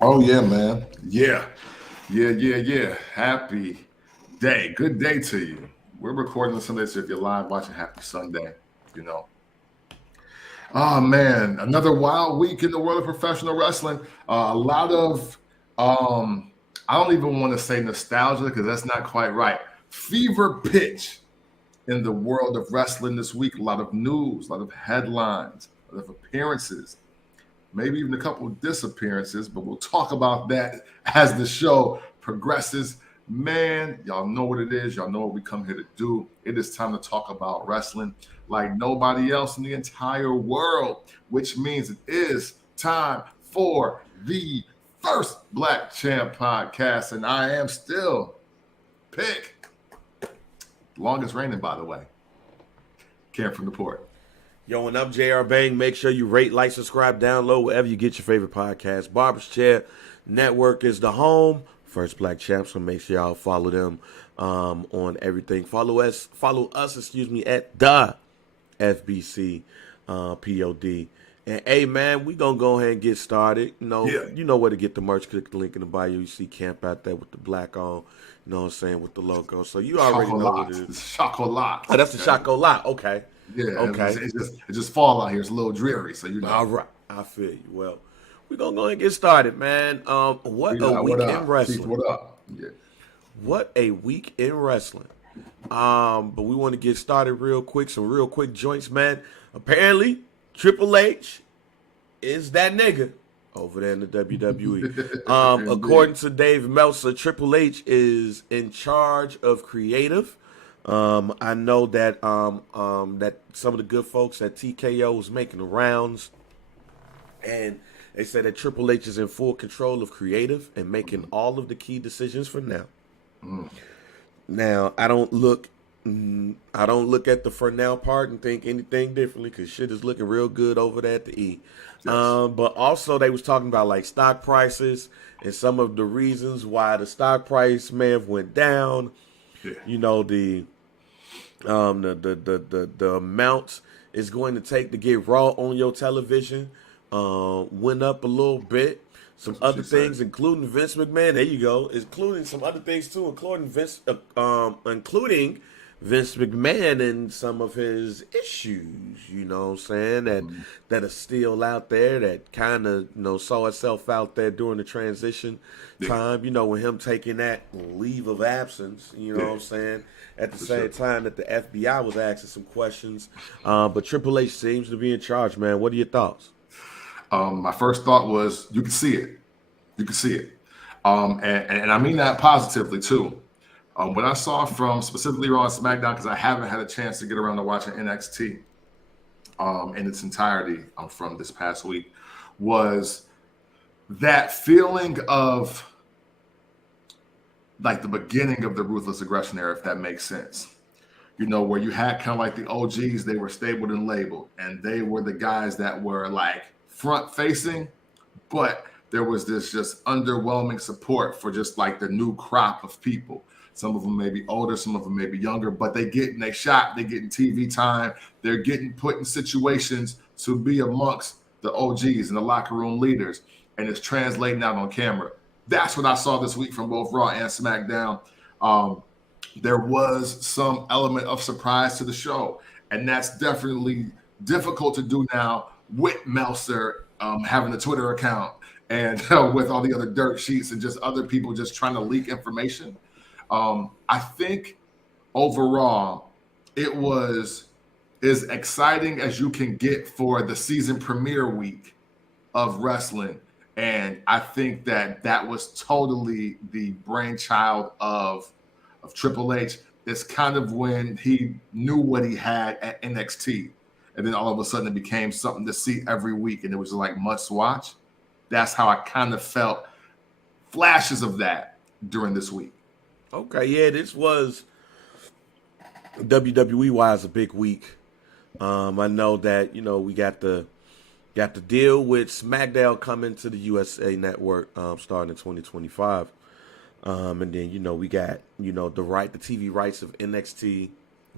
Oh yeah, man. Yeah. Happy day. Good day to you. We're recording on Sunday, so if you're live watching, happy Sunday. You know. Oh man, another wild week in the world of professional wrestling. A lot of I don't even want to say nostalgia because that's not quite right. Fever pitch in the world of wrestling this week. A lot of news, a lot of headlines, a lot of appearances, maybe even a couple of disappearances, but we'll talk about that as the show progresses. Man, y'all know what it is. Y'all know what we come here to do. It is time to talk about wrestling like nobody else in the entire world, which means it is time for the first Black Champ podcast. And I am still Pick. Longest reigning, by the way. Cam from the port. Yo, and I'm JR Bang. Make sure you rate, like, subscribe, download wherever you get your favorite podcast. Barber's Chair Network is the home. First Black Champs, so make sure y'all follow them on everything. Follow us, at the FBC POD. And hey, man, we gonna go ahead and get started. You know where to get the merch. Click the link in the bio. You see Camp out there with the black on. You know what I'm saying, with the logo. So you already know what it is. Chocolat. Oh, that's the chocolat. Okay. Yeah. Okay. It just fall out here. It's a little dreary. So you know. All right. I feel you. Well, we're gonna go ahead and get started, man. What a week in wrestling. Chief, what up? Yeah. What a week in wrestling. But we want to get started real quick. Some real quick joints, man. Apparently, Triple H is that nigga over there in the WWE. According to Dave Meltzer, Triple H is in charge of creative. I know that that some of the good folks at TKO was making the rounds, and they said that Triple H is in full control of creative and making all of the key decisions for now. Now, I don't look at the for now part and think anything differently because shit is looking real good over there at the E. Yes. But also they was talking about like stock prices and some of the reasons why the stock price may have went down. Yeah. You know, the amount it's going to take to get Raw on your television went up a little bit. Some other things, including Vince McMahon. There you go. Including some other things too, including Vince McMahon and some of his issues. You know what I'm saying, that are still out there. That kind of saw itself out there during the transition time. You know, with him taking that leave of absence. You know what I'm saying. At the same time that the FBI was asking some questions, but Triple H seems to be in charge. Man, what are your thoughts? My first thought was you can see it. You can see it. And I mean that positively too. What I saw from specifically Raw and SmackDown, because I haven't had a chance to get around to watching NXT in its entirety from this past week, was that feeling of like the beginning of the Ruthless Aggression era, if that makes sense. You know, where you had kind of like the OGs, they were stabled and labeled, and they were the guys that were like front facing, but there was this just underwhelming support for just like the new crop of people. Some of them may be older, some of them may be younger, but they getting a shot, they getting TV time, they're getting put in situations to be amongst the OGs and the locker room leaders, and it's translating out on camera. That's what I saw this week from both Raw and SmackDown. There was some element of surprise to the show, and that's definitely difficult to do now with Meltzer having a Twitter account and with all the other dirt sheets and just other people just trying to leak information. I think overall it was as exciting as you can get for the season premiere week of wrestling. And I think that was totally the brainchild of Triple H. It's kind of when he knew what he had at NXT. And then all of a sudden it became something to see every week. And it was like must watch. That's how I kind of felt flashes of that during this week. Okay, yeah, this was WWE-wise a big week. I know that, we got the deal with SmackDown coming to the USA Network starting in 2025. And then, we got, the TV rights of NXT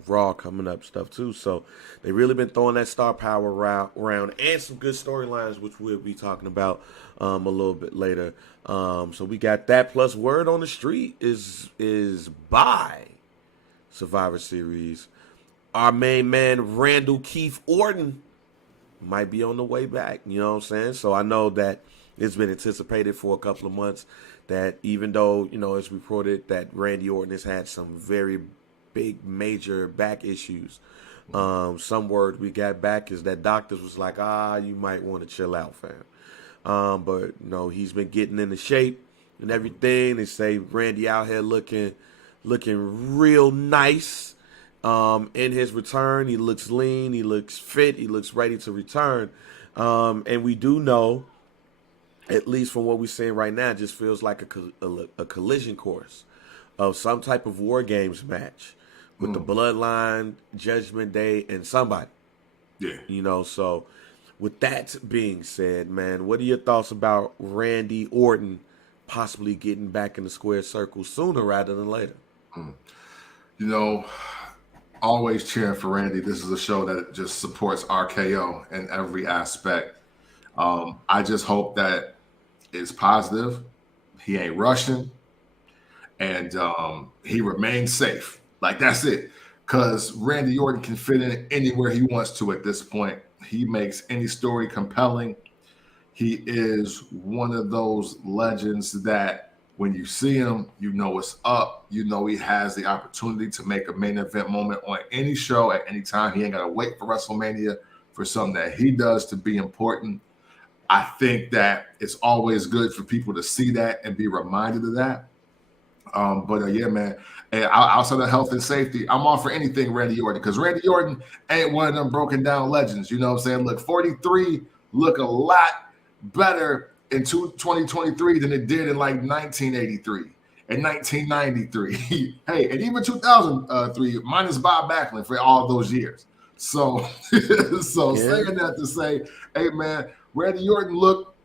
Raw coming up stuff too. So they really been throwing that star power around and some good storylines, which we'll be talking about a little bit later. So we got that, plus word on the street is by Survivor Series. Our main man, Randall Keith Orton, might be on the way back. You know what I'm saying? So I know that it's been anticipated for a couple of months that even though, it's reported that Randy Orton has had some very big, major back issues, some word we got back is that doctors was like, you might want to chill out, fam. But, he's been getting into shape and everything. They say Randy out here looking real nice. In his return, he looks lean, he looks fit, he looks ready to return. And we do know, at least from what we're seeing right now, it just feels like a collision course of some type of War Games match with the Bloodline, Judgment Day, and somebody. Yeah. So with that being said, man, what are your thoughts about Randy Orton possibly getting back in the square circle sooner rather than later? Always cheering for Randy. This is a show that just supports RKO in every aspect. I just hope that it's positive. He ain't rushing, and he remains safe. Like, that's it. Because Randy Orton can fit in anywhere he wants to at this point. He makes any story compelling. He is one of those legends that when you see him, you know it's up. You know he has the opportunity to make a main event moment on any show at any time. He ain't got to wait for WrestleMania for something that he does to be important. I think that it's always good for people to see that and be reminded of that. Yeah, man. And outside of health and safety, I'm all for anything Randy Orton, because Randy Orton ain't one of them broken down legends. You know what I'm saying? Look, 43 look a lot better in 2023 than it did in like 1983 and 1993. Hey, and even 2003, minus Bob Backlund for all those years. So, saying that to say, hey, man, Randy Orton looked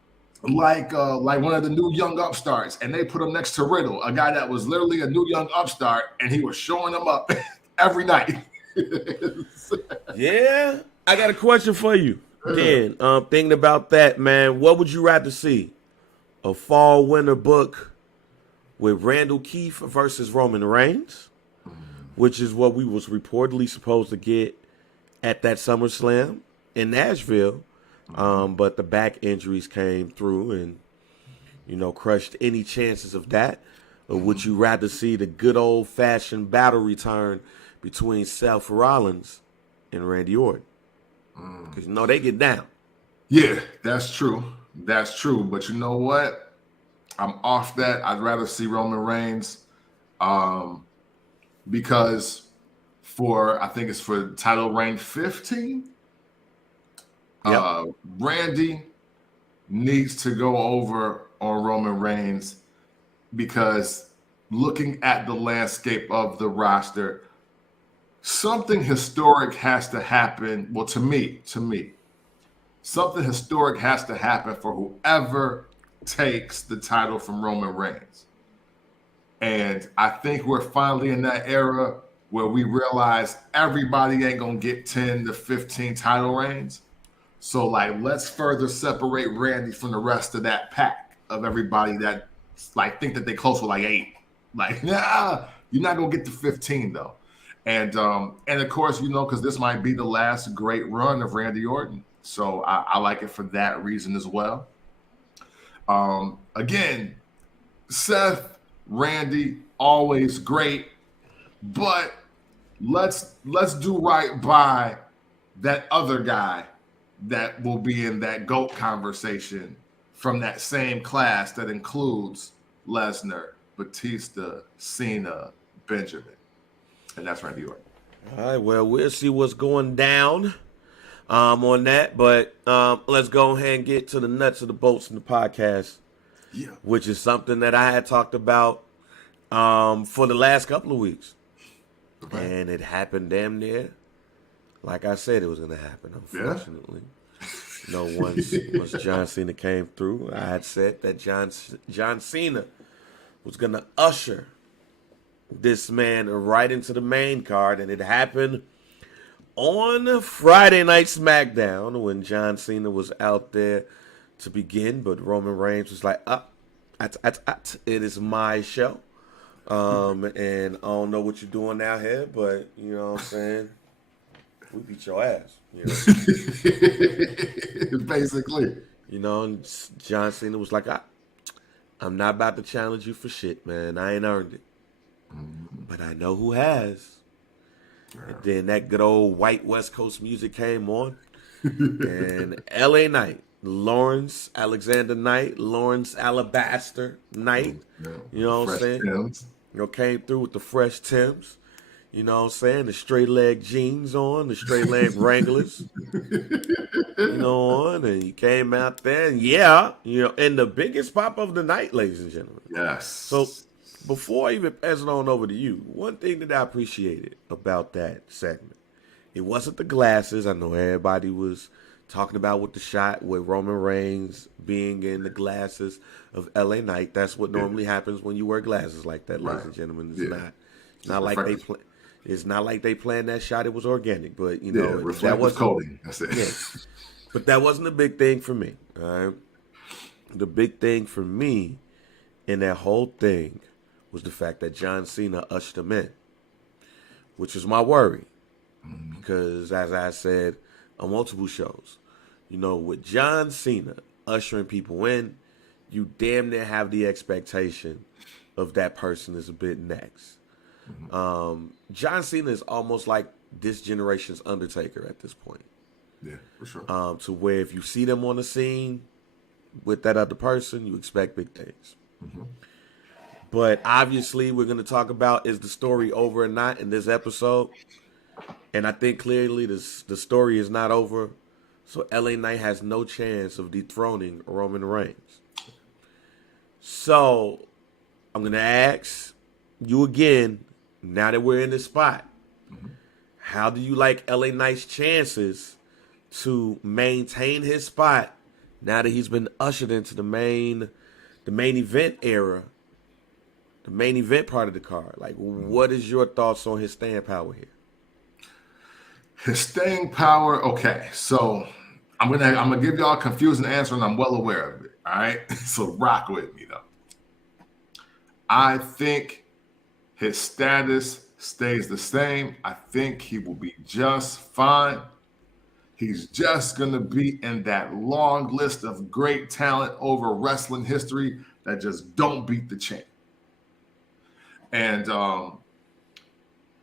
like one of the new young upstarts, and they put him next to Riddle, a guy that was literally a new young upstart, and he was showing them up every night. Yeah, I got a question for you. Again, thinking about that, man, what would you rather see? A fall winter book with Randall Keith versus Roman Reigns, which is what we was reportedly supposed to get at that SummerSlam in Nashville. But the back injuries came through and, crushed any chances of that. Or would you rather see the good old-fashioned battle return between Seth Rollins and Randy Orton? Because, they get down. Yeah, that's true. That's true. But you know what? I'm off that. I'd rather see Roman Reigns because I think it's for title reign 15. Yep. Randy needs to go over on Roman Reigns, because looking at the landscape of the roster, something historic has to happen. Well, to me, something historic has to happen for whoever takes the title from Roman Reigns. And I think we're finally in that era where we realize everybody ain't going to get 10 to 15 title reigns. So, let's further separate Randy from the rest of that pack of everybody that, think that they close with 8. Nah, you're not going to get to 15, though. And of course, because this might be the last great run of Randy Orton. So, I like it for that reason as well. Again, Seth, Randy, always great. But let's do right by that other guy that will be in that GOAT conversation from that same class that includes Lesnar, Batista, Cena, Benjamin. And that's Randy Orton. All right, well, we'll see what's going down on that. But let's go ahead and get to the nuts of the bolts in the podcast, which is something that I had talked about for the last couple of weeks. Okay. And it happened damn near. Like I said, it was going to happen, unfortunately. Yeah. Once John Cena came through, I had said that John Cena was going to usher this man right into the main card, and it happened on Friday Night Smackdown when John Cena was out there to begin, but Roman Reigns was like, it is my show. And I don't know what you're doing out here, but you know what I'm saying? We beat your ass. You know? Basically. You know, and John Cena was like, I'm not about to challenge you for shit, man. I ain't earned it. But I know who has. And then that good old white West Coast music came on. And LA Knight, Lawrence Alexander Knight, Lawrence Alabaster Knight. You know what I'm saying? Tims. You know, came through with the fresh Tims. You know what I'm saying? The straight leg jeans on, the straight leg Wranglers. You know, on, and he came out there, and and the biggest pop of the night, ladies and gentlemen. Yes. So, before I even pass it on over to you, one thing that I appreciated about that segment, it wasn't the glasses. I know everybody was talking about with the shot with Roman Reigns being in the glasses of LA Knight. That's what normally happens when you wear glasses like that, ladies and gentlemen. It's not like they play. It's not like they planned that shot. It was organic, but you know that was Cody. That's it. Yeah. But that wasn't the big thing for me. All right? The big thing for me in that whole thing was the fact that John Cena ushered him in, which is my worry. Because as I said on multiple shows, you know, with John Cena ushering people in, you damn near have the expectation of that person is a bit next. John Cena is almost like this generation's Undertaker at this point. Yeah, for sure. To where if you see them on the scene with that other person, you expect big things. But obviously, we're going to talk about is the story over or not in this episode. And I think clearly the story is not over. So LA Knight has no chance of dethroning Roman Reigns. So I'm going to ask you again, now that we're in this spot, how do you like LA Knight's chances to maintain his spot now that he's been ushered into the main event era, the main event part of the card? Like, what is your thoughts on his staying power here? His staying power, okay. So I'm gonna give y'all a confusing answer, and I'm well aware of it. All right. So rock with me though. I think his status stays the same. I think he will be just fine. He's just going to be in that long list of great talent over wrestling history that just don't beat the champ. And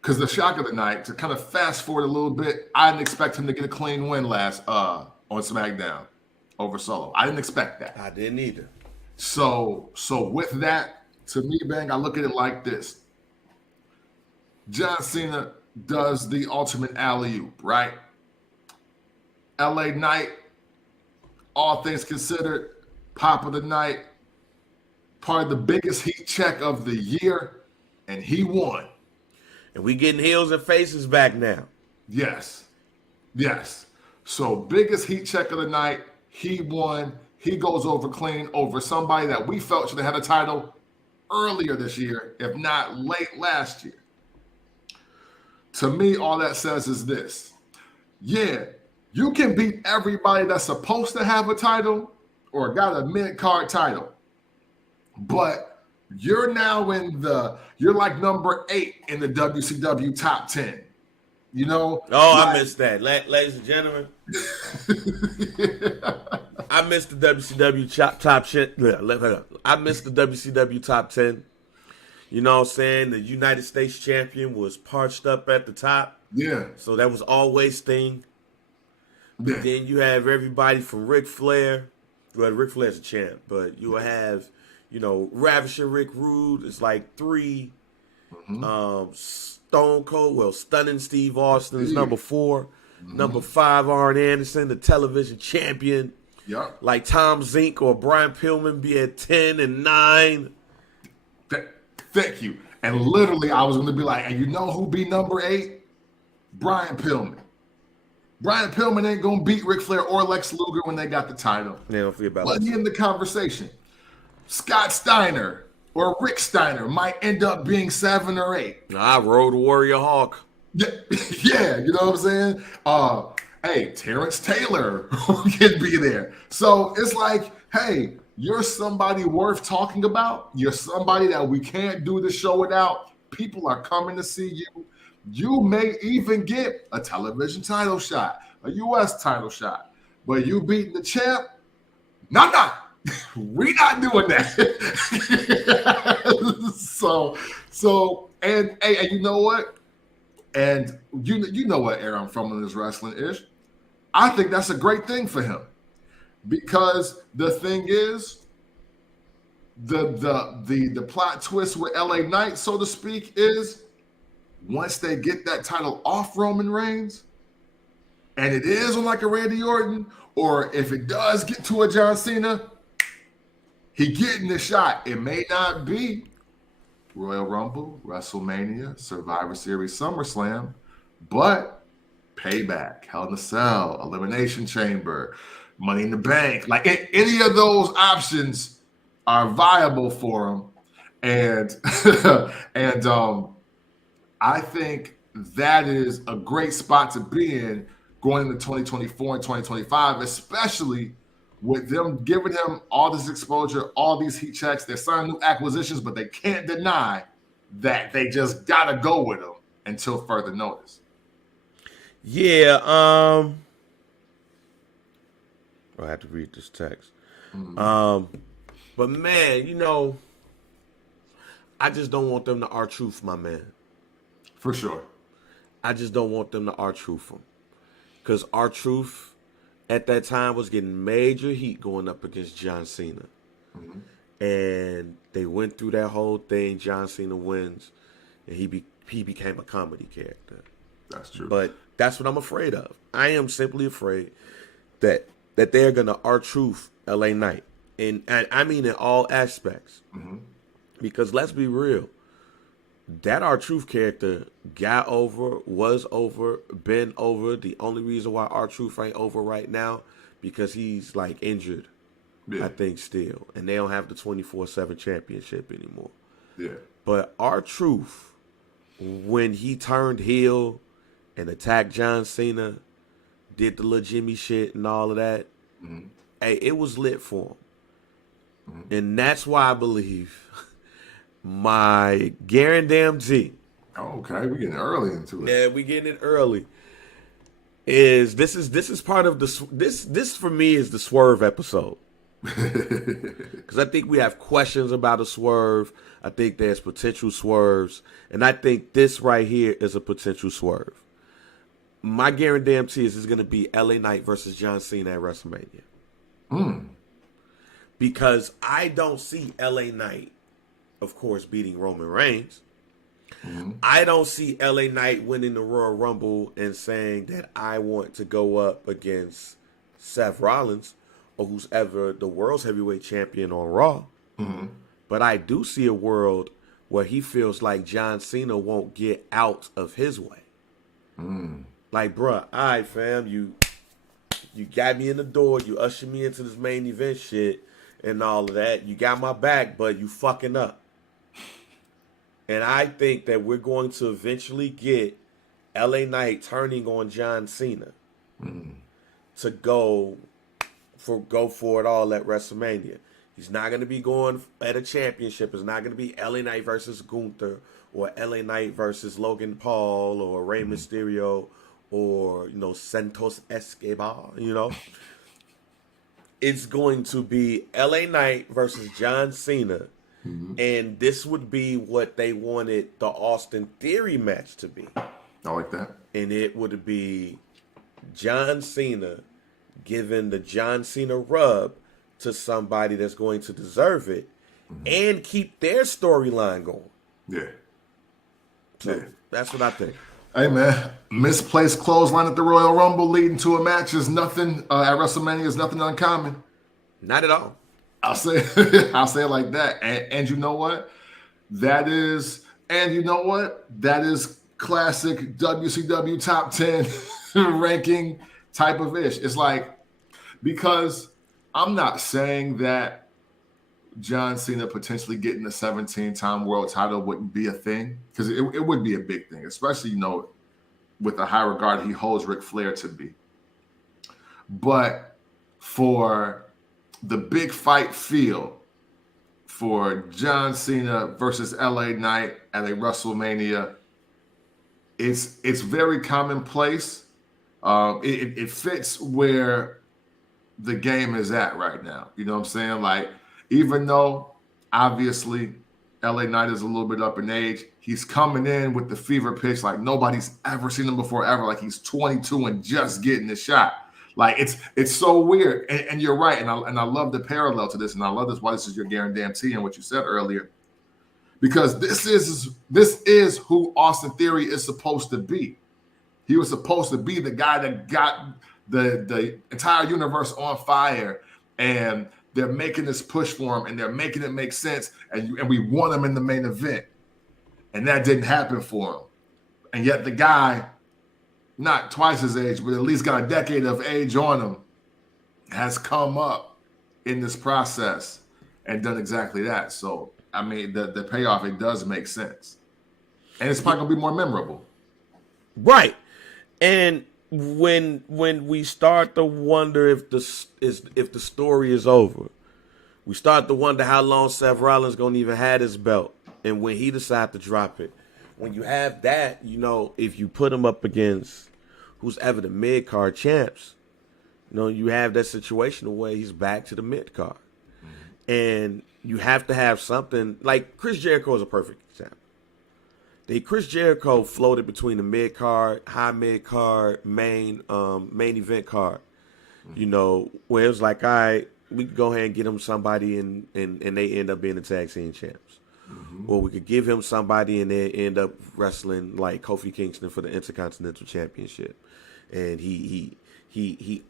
because the shock of the night, to kind of fast forward a little bit, I didn't expect him to get a clean win last on SmackDown over Solo. I didn't expect that. I didn't either. So with that, to me, Bang, I look at it like this. John Cena does the ultimate alley-oop, right? LA Knight, all things considered, pop of the night, part of the biggest heat check of the year, and he won. And we getting heels and faces back now. Yes. So biggest heat check of the night, he won. He goes over clean over somebody that we felt should have had a title earlier this year, if not late last year. To me, all that says is this. Yeah, you can beat everybody that's supposed to have a title or got a mid-card title. But you're now you're like number 8 in the WCW top 10. You know? Oh, I missed that. Ladies and gentlemen. I missed the WCW top shit. I missed the WCW top 10. You know what I'm saying? The United States champion was parched up at the top. Yeah. So that was always Sting. Yeah. Then you have everybody from Ric Flair. Well, Ric Flair's a champ, but you will have, Ravishing Rick Rude is like 3. Stone Cold, Stunning Steve Austin is number 4. Number 5, Arn Anderson, the television champion. Yep. Like Tom Zink or Brian Pillman be at 10 and 9. Thank you. And literally, I was going to be like, and you know who be number 8? Brian Pillman. Brian Pillman ain't going to beat Ric Flair or Lex Luger when they got the title. Yeah, don't forget about Let that. me in the conversation. Scott Steiner, or Rick Steiner might end up being 7 or 8. I Road Warrior Hawk. Yeah, yeah, you know what I'm saying? Hey, Terrence Taylor can be there. So it's like, hey, you're somebody worth talking about. You're somebody that we can't do the show without. People are coming to see you. You may even get a television title shot, a U.S. title shot. But you beating the champ? Nah. We not doing that. And you know what? And you know what era I'm from in this wrestling is. I think that's a great thing for him. Because the thing is, the plot twist with LA Knight, so to speak, is once they get that title off Roman Reigns, and it is on like a Randy Orton, or if it does get to a John Cena, he getting the shot. It may not be Royal Rumble, WrestleMania, Survivor Series, SummerSlam, but Payback, Hell in a Cell, Elimination Chamber, Money in the Bank. Like any of those options are viable for him. And I think that is a great spot to be in going into 2024 and 2025, especially with them giving him all this exposure, all these heat checks. They're signing new acquisitions, but they can't deny that they just got to go with him until further notice. Yeah, I have to read this text. But man, you know, I just don't want them to R-Truth, my man. For sure. I just don't want them to R-Truth him. Because R-Truth at that time was getting major heat going up against John Cena. And they went through that whole thing. John Cena wins, and he became a comedy character. That's true. But that's what I'm afraid of. I am simply afraid that they're going to R-Truth LA Knight. And I mean in all aspects. Because let's be real. That R-Truth character got over, was over, been over. The only reason why R-Truth ain't over right now, because he's like injured, I think still. And they don't have the 24/7 championship anymore. Yeah. But R-Truth, when he turned heel and attacked John Cena, did the little Jimmy shit and all of that, hey, it was lit for him. And that's why I believe my guarantee. Oh, okay, we're getting early into it. Yeah, we getting it early. This is part of this for me is the Swerve episode. Because I think we have questions about a swerve. I think there's potential swerves, and I think this right here is a potential swerve. My guarantee is going to be LA Knight versus John Cena at WrestleMania. Because I don't see LA Knight, of course, beating Roman Reigns. I don't see LA Knight winning the Royal Rumble and saying that I want to go up against Seth Rollins or who's ever the world's heavyweight champion on Raw. But I do see a world where he feels like John Cena won't get out of his way. Like, bruh, all right, fam, you got me in the door, you ushered me into this main event shit and all of that. You got my back, but you fucking up. And I think that we're going to eventually get LA Knight turning on John Cena to go for it all at WrestleMania. He's not going to be going at a championship. It's not going to be LA Knight versus Gunther or LA Knight versus Logan Paul or Rey Mysterio or, Santos Escobar, It's going to be LA Knight versus John Cena. And this would be what they wanted the Austin Theory match to be. I like that. And it would be John Cena giving the John Cena rub to somebody that's going to deserve it and keep their storyline going. Yeah. So that's what I think. Hey, man, misplaced clothesline at the Royal Rumble leading to a match is nothing, at WrestleMania is nothing uncommon. Not at all. I'll say it like that. And you know what? That is classic WCW top 10 ranking type of ish. It's like, because I'm not saying that John Cena potentially getting the 17-time world title wouldn't be a thing, because it would be a big thing, especially, with the high regard he holds Ric Flair to be. But for the big fight feel for John Cena versus LA Knight at a WrestleMania, it's very commonplace. It fits where the game is at right now. You know what I'm saying? Like, even though obviously LA Knight is a little bit up in age, he's coming in with the fever pitch like nobody's ever seen him before ever. Like, he's 22 and just getting the shot. Like, it's so weird. And you're right. And I love the parallel to this. And I love this, why this is your guarantee and what you said earlier. Because this is who Austin Theory is supposed to be. He was supposed to be the guy that got the entire universe on fire, and they're making this push for him, and they're making it make sense, and we want him in the main event. And that didn't happen for him. And yet the guy, not twice his age, but at least got a decade of age on him, has come up in this process and done exactly that. So, I mean, the payoff, it does make sense. And it's probably going to be more memorable. Right. And when we start to wonder if the story is over, we start to wonder how long Seth Rollins gonna even have his belt, and when he decide to drop it. When you have that, if you put him up against who's ever the mid card champs, you have that situation where he's back to the mid card, and you have to have something like Chris Jericho is a perfect example. Chris Jericho floated between the mid card, high mid card, main event card. Where it was like, all right, we could go ahead and get him somebody and they end up being the tag team champs. Mm-hmm. Or we could give him somebody and they end up wrestling like Kofi Kingston for the Intercontinental Championship. And he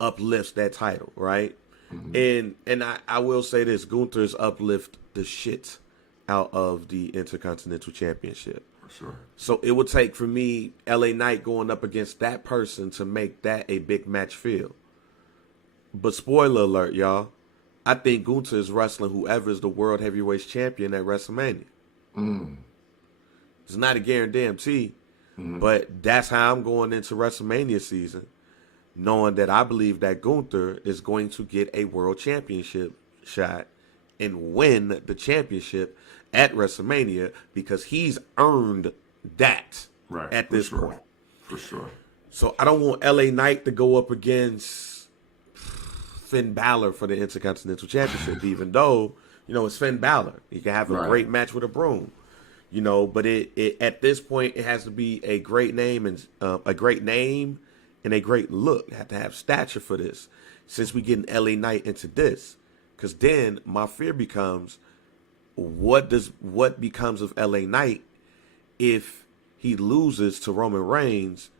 uplifts that title, right? Mm-hmm. And I will say this, Gunther's uplift the shit out of the Intercontinental Championship. Sure. So it would take for me LA Knight going up against that person to make that a big match feel. But spoiler alert, y'all, I think Gunther is wrestling whoever is the World Heavyweight Champion at WrestleMania. It's not a guarantee, but that's how I'm going into WrestleMania season, knowing that I believe that Gunther is going to get a World Championship shot and win the championship at WrestleMania, because he's earned that at this point. For sure. So I don't want LA Knight to go up against Finn Balor for the Intercontinental Championship, even though, it's Finn Balor. He can have a great match with a broom. But it at this point it has to be a great name and a great look. You have to have stature for this, since we getting LA Knight into this. Because then my fear becomes, what becomes of LA Knight if he loses to Roman Reigns,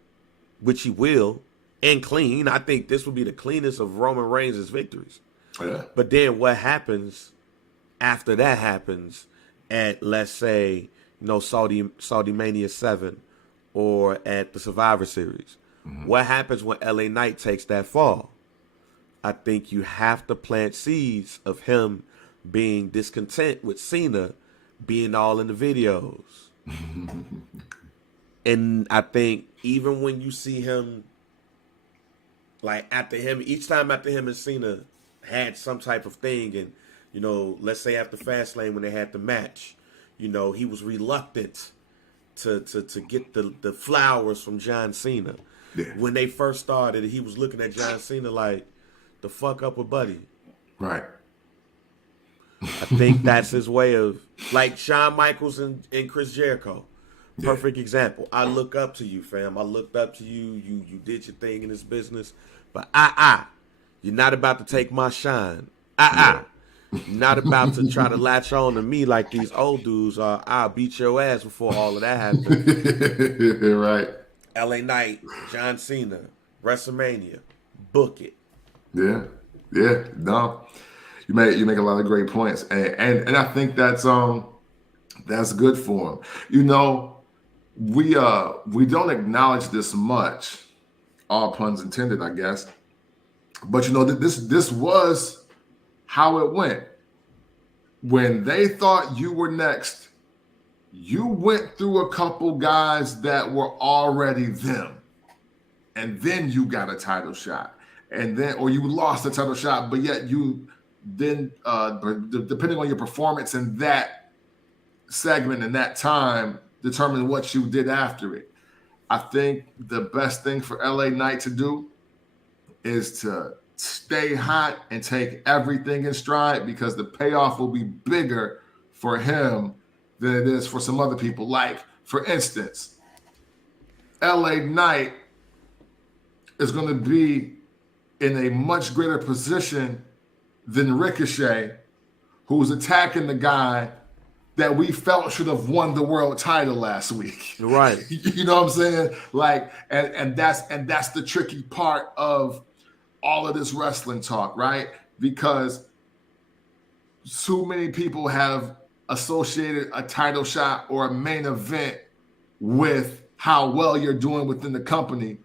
which he will, and clean. I think this will be the cleanest of Roman Reigns' victories. Yeah. But then what happens after that happens at, let's say, Saudi Mania 7 or at the Survivor Series? Mm-hmm. What happens when LA Knight takes that fall? I think you have to plant seeds of him being discontent with Cena being all in the videos. And I think even when you see him, like each time after him and Cena had some type of thing, and, let's say after Fastlane when they had the match, he was reluctant to get the flowers from John Cena. Yeah. When they first started, he was looking at John Cena like, the fuck up with Buddy. Right. I think that's his way of, like Shawn Michaels and Chris Jericho. Perfect example. I look up to you, fam. I looked up to you. You did your thing in this business. But you're not about to take my shine. You're not about to try to latch on to me like these old dudes are. I'll beat your ass before all of that happens. Right. LA Knight, John Cena, WrestleMania. Book it. Yeah. No. You make a lot of great points, and I think that's good for him. We don't acknowledge this much, all puns intended, I guess. But this was how it went. when they thought you were next, you went through a couple guys that were already them. And then you got a title shot. And then, or you lost a title shot, but yet you then, depending on your performance in that segment and that time, determine what you did after it. I think the best thing for LA Knight to do is to stay hot and take everything in stride, because the payoff will be bigger for him than it is for some other people. Like, for instance, LA Knight is going to be in a much greater position than Ricochet, who's attacking the guy that we felt should have won the world title last week. Right. You know what I'm saying? Like, and that's the tricky part of all of this wrestling talk, right? Because too many people have associated a title shot or a main event with how well you're doing within the company.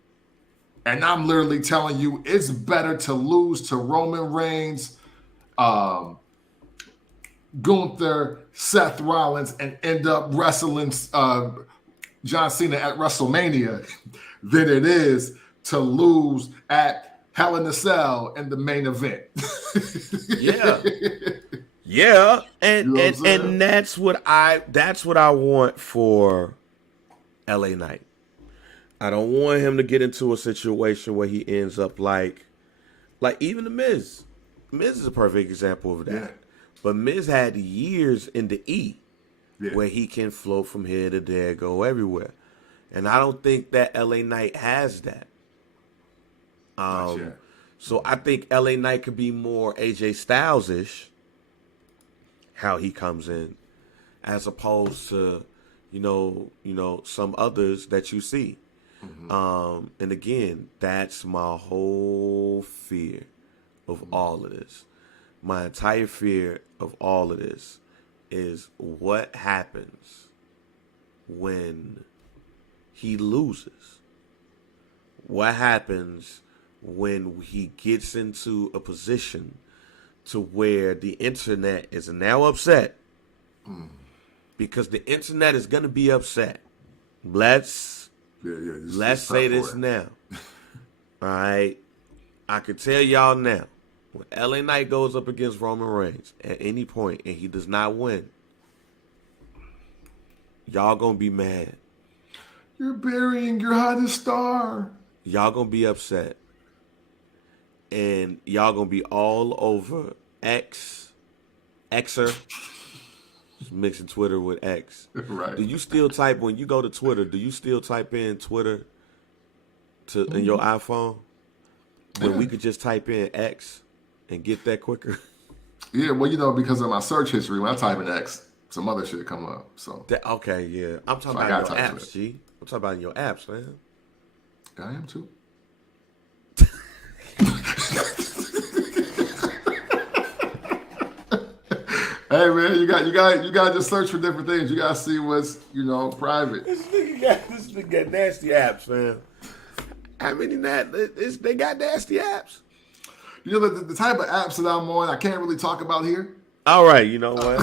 And I'm literally telling you, it's better to lose to Roman Reigns, Gunther, Seth Rollins, and end up wrestling John Cena at WrestleMania than it is to lose at Hell in a Cell in the main event. Yeah. Yeah. And You know what I'm and that's what I want for LA Knight. I don't want him to get into a situation where he ends up like even the Miz. Miz is a perfect example of that. Yeah. But Miz had years in the E Yeah. where he can float from here to there, go everywhere. And I don't think that LA Knight has that. Not yet. So I think LA Knight could be more AJ Styles-ish, how he comes in, as opposed to, some others that you see. Mm-hmm. And again, that's my whole fear of all of this. My entire fear of all of this is what happens when he loses. What happens when he gets into a position to where the internet is now upset? Because the internet is going to be upset. Let's say this now. All right. I can tell y'all now, when LA Knight goes up against Roman Reigns at any point and he does not win, y'all going to be mad. You're burying your hottest star. Y'all going to be upset. And y'all going to be all over Xer. Just mixing Twitter with X. Right. Do you still type, when you go to Twitter, do you still type in Twitter in your iPhone? When we could just type in X and get that quicker? Yeah, well, because of my search history, when I type in X, some other shit come up. So Okay, yeah. I'm talking about your apps, G. I'm talking about your apps, man. I am too. Hey man, you got to just search for different things. You got to see what's private. This nigga got nasty apps, man. How many they got nasty apps? The type of apps that I'm on, I can't really talk about here. All right, you know what?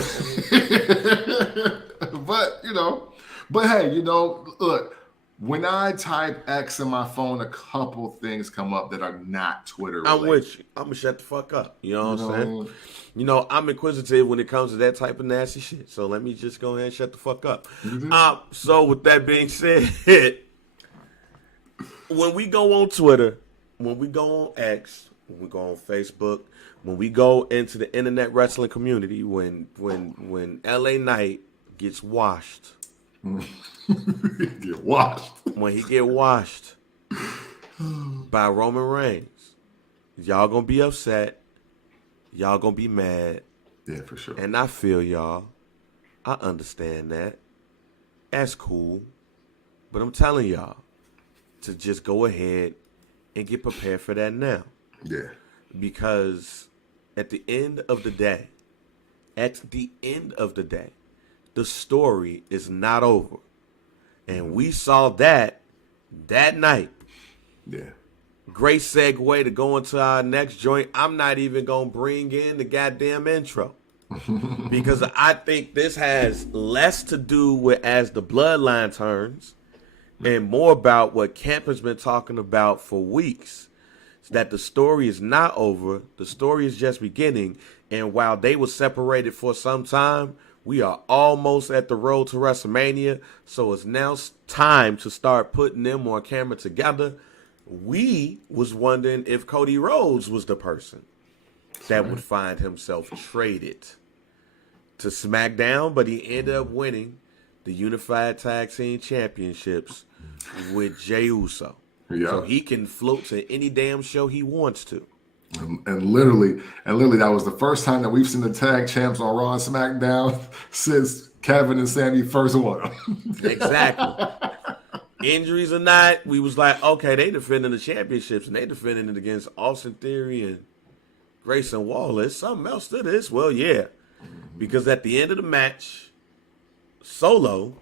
but hey, look, when I type X in my phone, a couple things come up that are not Twitter related. I'm with you. I'm gonna shut the fuck up. You know what I'm saying? I'm inquisitive when it comes to that type of nasty shit. So let me just go ahead and shut the fuck up. Mm-hmm. So with that being said, when we go on Twitter, when we go on X, when we go on Facebook, when we go into the internet wrestling community, when LA Knight gets washed. Get washed. When he get washed by Roman Reigns, y'all gonna be upset. Y'all gonna be mad. Yeah, for sure. And I feel y'all. I understand that. That's cool. But I'm telling y'all to just go ahead and get prepared for that now. Yeah. Because at the end of the day, the story is not over. And we saw that night. Yeah. Great segue to go into our next joint. I'm not even going to bring in the goddamn intro. Because I think this has less to do with as the bloodline turns and more about what Camp has been talking about for weeks. It's that the story is not over. The story is just beginning. And while they were separated for some time, we are almost at the road to WrestleMania. So it's now time to start putting them on camera together. We was wondering if Cody Rhodes was the person that would find himself traded to SmackDown, but he ended up winning the Unified Tag Team Championships with Jey Uso. Yeah. So he can float to any damn show he wants to. And literally, that was the first time that we've seen the tag champs on Raw and SmackDown since Kevin and Sami first won them. Exactly. Injuries or not, we was like, okay, they defending the championships and they defending it against Austin Theory and Grayson Waller. Is something else to this? Well, yeah. Because at the end of the match, Solo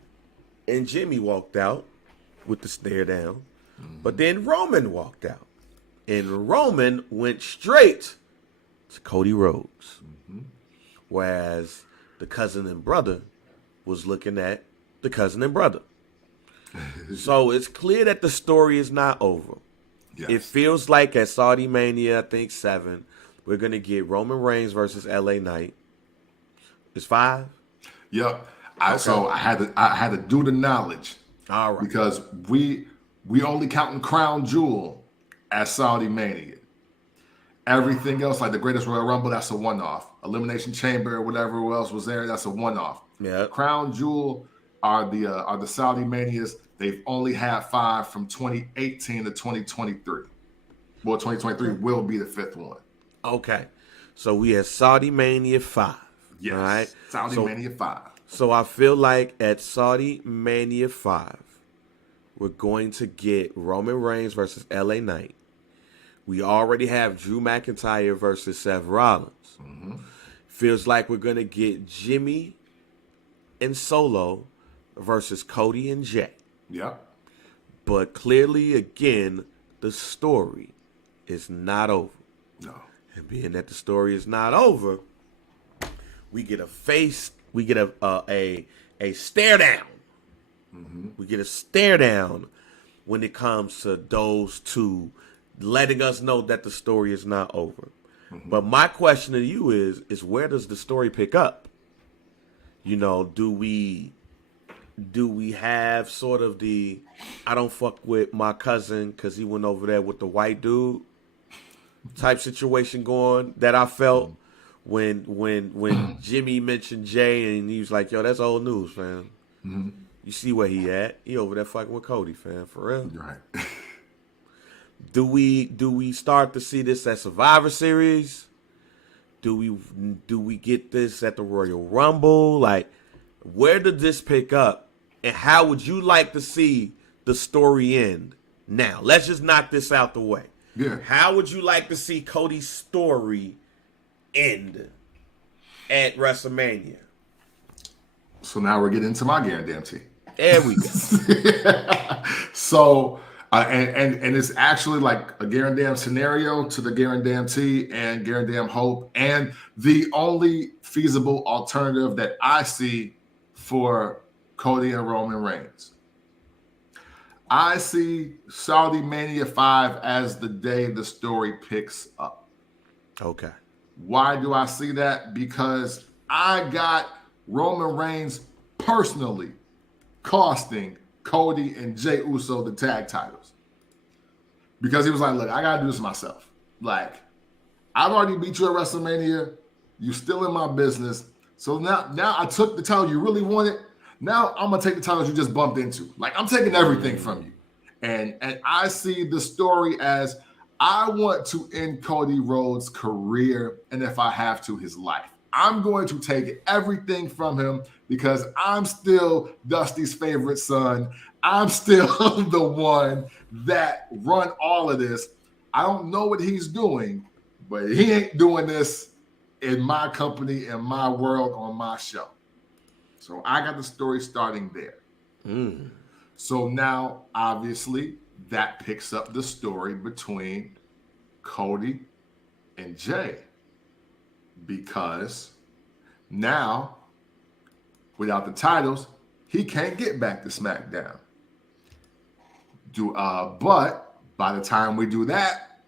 and Jimmy walked out with the stare down. But then Roman walked out. And Roman went straight to Cody Rhodes. Whereas the cousin and brother was looking at the cousin and brother. So it's clear that the story is not over. Yes. It feels like at Saudi Mania, I think 7, we're going to get Roman Reigns versus LA Knight. It's 5? Yep. Okay. So I had to do the knowledge. All right. Because we only counting Crown Jewel as Saudi Mania. Everything else, like the Greatest Royal Rumble, that's a one-off. Elimination Chamber, whatever else was there, that's a one-off. Yeah. Crown Jewel are the Saudi Manias. They've only had 5 from 2018 to 2023. Well, 2023 will be the 5th one. Okay. So we have Saudi Mania 5. Yes. All right. Saudi Mania 5. So I feel like at Saudi Mania 5, we're going to get Roman Reigns versus LA Knight. We already have Drew McIntyre versus Seth Rollins. Feels like we're going to get Jimmy and Solo versus Cody and Jay. Yep. But clearly, again, the story is not over. No. And being that the story is not over, we get a stare down. We get a stare down when it comes to those two, letting us know that the story is not over. But my question to you is where does the story pick up? You know, do we have sort of the I don't fuck with my cousin because he went over there with the white dude type situation going that I felt when Jimmy mentioned Jay and he was like, yo, that's old news, fam. You see where he at? He over there fucking with Cody, fam, for real. Right. Do we start to see this at Survivor Series? Do we get this at the Royal Rumble? Like, where did this pick up? And how would you like to see the story end now? Let's just knock this out the way. Yeah. How would you like to see Cody's story end at WrestleMania? So now we're getting into my guarantee. There we go. So, and it's actually like a guaranteed scenario to the guarantee and guaranteed hope, and the only feasible alternative that I see for Cody and Roman Reigns. I see Saudi Mania 5 as the day the story picks up. Okay. Why do I see that? Because I got Roman Reigns personally costing Cody and Jey Uso the tag titles. Because he was like, look, I got to do this myself. Like, I've already beat you at WrestleMania. You still in my business. So now I took the title you really wanted. Now I'm going to take the titles you just bumped into. Like, I'm taking everything from you. And I see the story as I want to end Cody Rhodes' career, and if I have to, his life. I'm going to take everything from him because I'm still Dusty's favorite son. I'm still the one that run all of this. I don't know what he's doing, but he ain't doing this in my company, in my world, on my show. So I got the story starting there. So now, obviously, that picks up the story between Cody and Jay. Because Now, without the titles, he can't get back to SmackDown. But by the time we do that,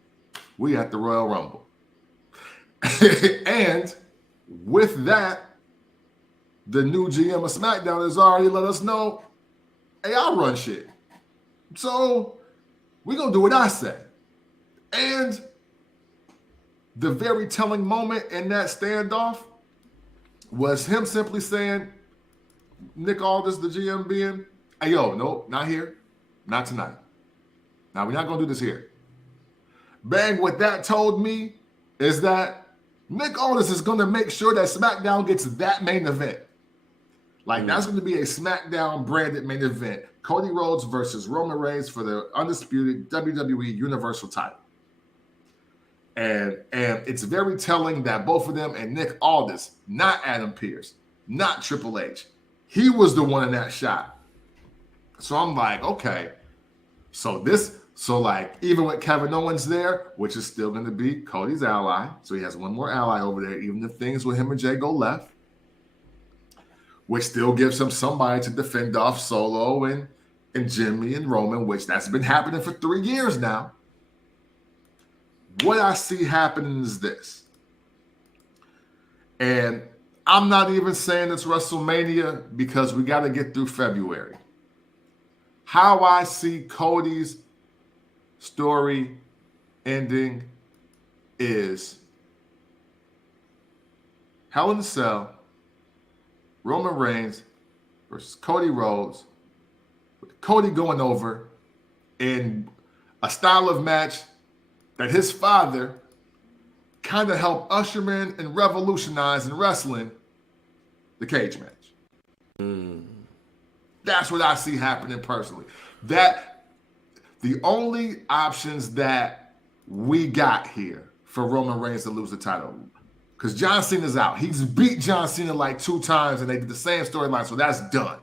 we at the Royal Rumble. And with that, the new GM of SmackDown has already let us know, hey, I run shit. So we're going to do what I say. And the very telling moment in that standoff was him simply saying, Nick Aldis, the GM, being, hey, yo, no, not here. Not tonight. Now, we're not going to do this here. Bang, what that told me is that Nick Aldis is going to make sure that SmackDown gets that main event. Like, that's going to be a SmackDown branded main event. Cody Rhodes versus Roman Reigns for the undisputed WWE Universal title. And it's very telling that both of them and Nick Aldis, not Adam Pearce, not Triple H, he was the one in that shot. So I'm like, okay. So like, even with Kevin Owens there, which is still going to be Cody's ally. So he has one more ally over there, even if things with him and Jay go left, which still gives him somebody to defend off Solo and Jimmy and Roman, which that's been happening for 3 years now. What I see happening is this. And I'm not even saying it's WrestleMania because we got to get through February. How I see Cody's story ending is Hell in a Cell, Roman Reigns versus Cody Rhodes, with Cody going over in a style of match that his father kind of helped usher in and revolutionize in wrestling, the cage match. That's what I see happening personally. That the only options that we got here for Roman Reigns to lose the title, because John Cena's out. He's beat John Cena like 2 times, and they did the same storyline, so that's done.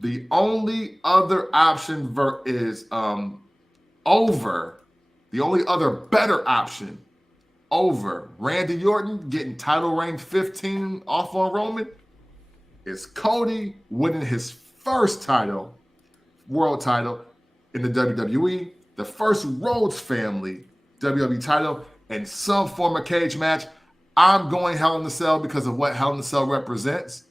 The only other option is over. The only other better option over Randy Orton getting title reign 15 off on Roman is Cody winning his first title, world title in the WWE, the first Rhodes family WWE title, and some form of cage match. I'm going Hell in a Cell because of what Hell in a Cell represents.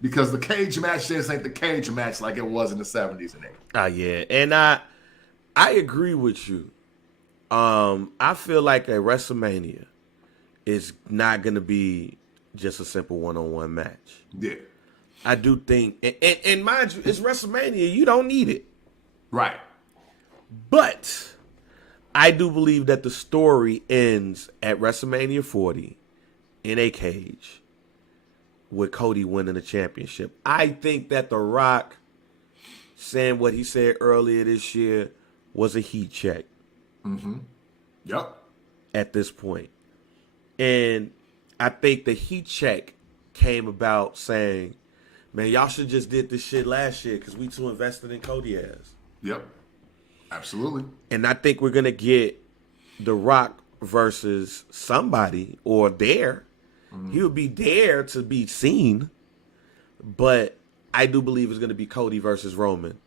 Because the cage match just ain't the cage match like it was in the 70s and 80s. Yeah, and I agree with you. I feel like a WrestleMania is not going to be just a simple one-on-one match. Yeah. I do think, and mind you, it's WrestleMania. You don't need it. Right. But I do believe that the story ends at WrestleMania 40 in a cage with Cody winning the championship. I think that The Rock saying what he said earlier this year was a heat check. Mm-hmm. Yep. At this point. And I think the heat check came about saying, man, y'all should just did this shit last year because we too invested in Cody ass. Yep. Absolutely. And I think we're going to get The Rock versus somebody or Dare. Mm-hmm. He would be Dare to be seen. But I do believe it's going to be Cody versus Roman.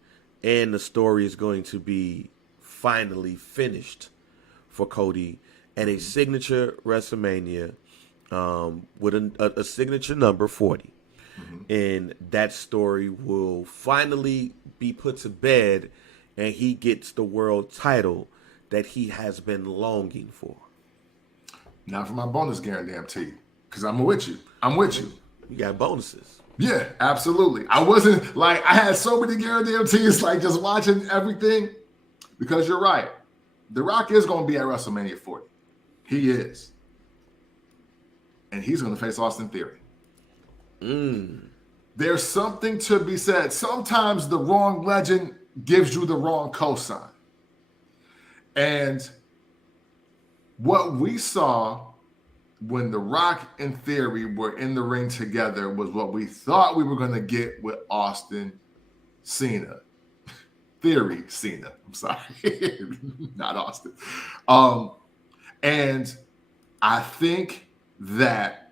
And the story is going to be finally finished for Cody at a signature WrestleMania with a signature number 40. Mm-hmm. And that story will finally be put to bed and he gets the world title that he has been longing for. Now for my bonus guarantee, because I'm with you. I'm with you. You got bonuses. Yeah, absolutely. I wasn't like, I had so many guarantees, like just watching everything, because you're right. The Rock is going to be at WrestleMania 40. He is. And he's going to face Austin Theory. There's something to be said. Sometimes the wrong legend gives you the wrong cosign. And what we saw when The Rock and Theory were in the ring together was what we thought we were going to get with Austin Cena. Theory Cena. I'm sorry. Not Austin. And I think that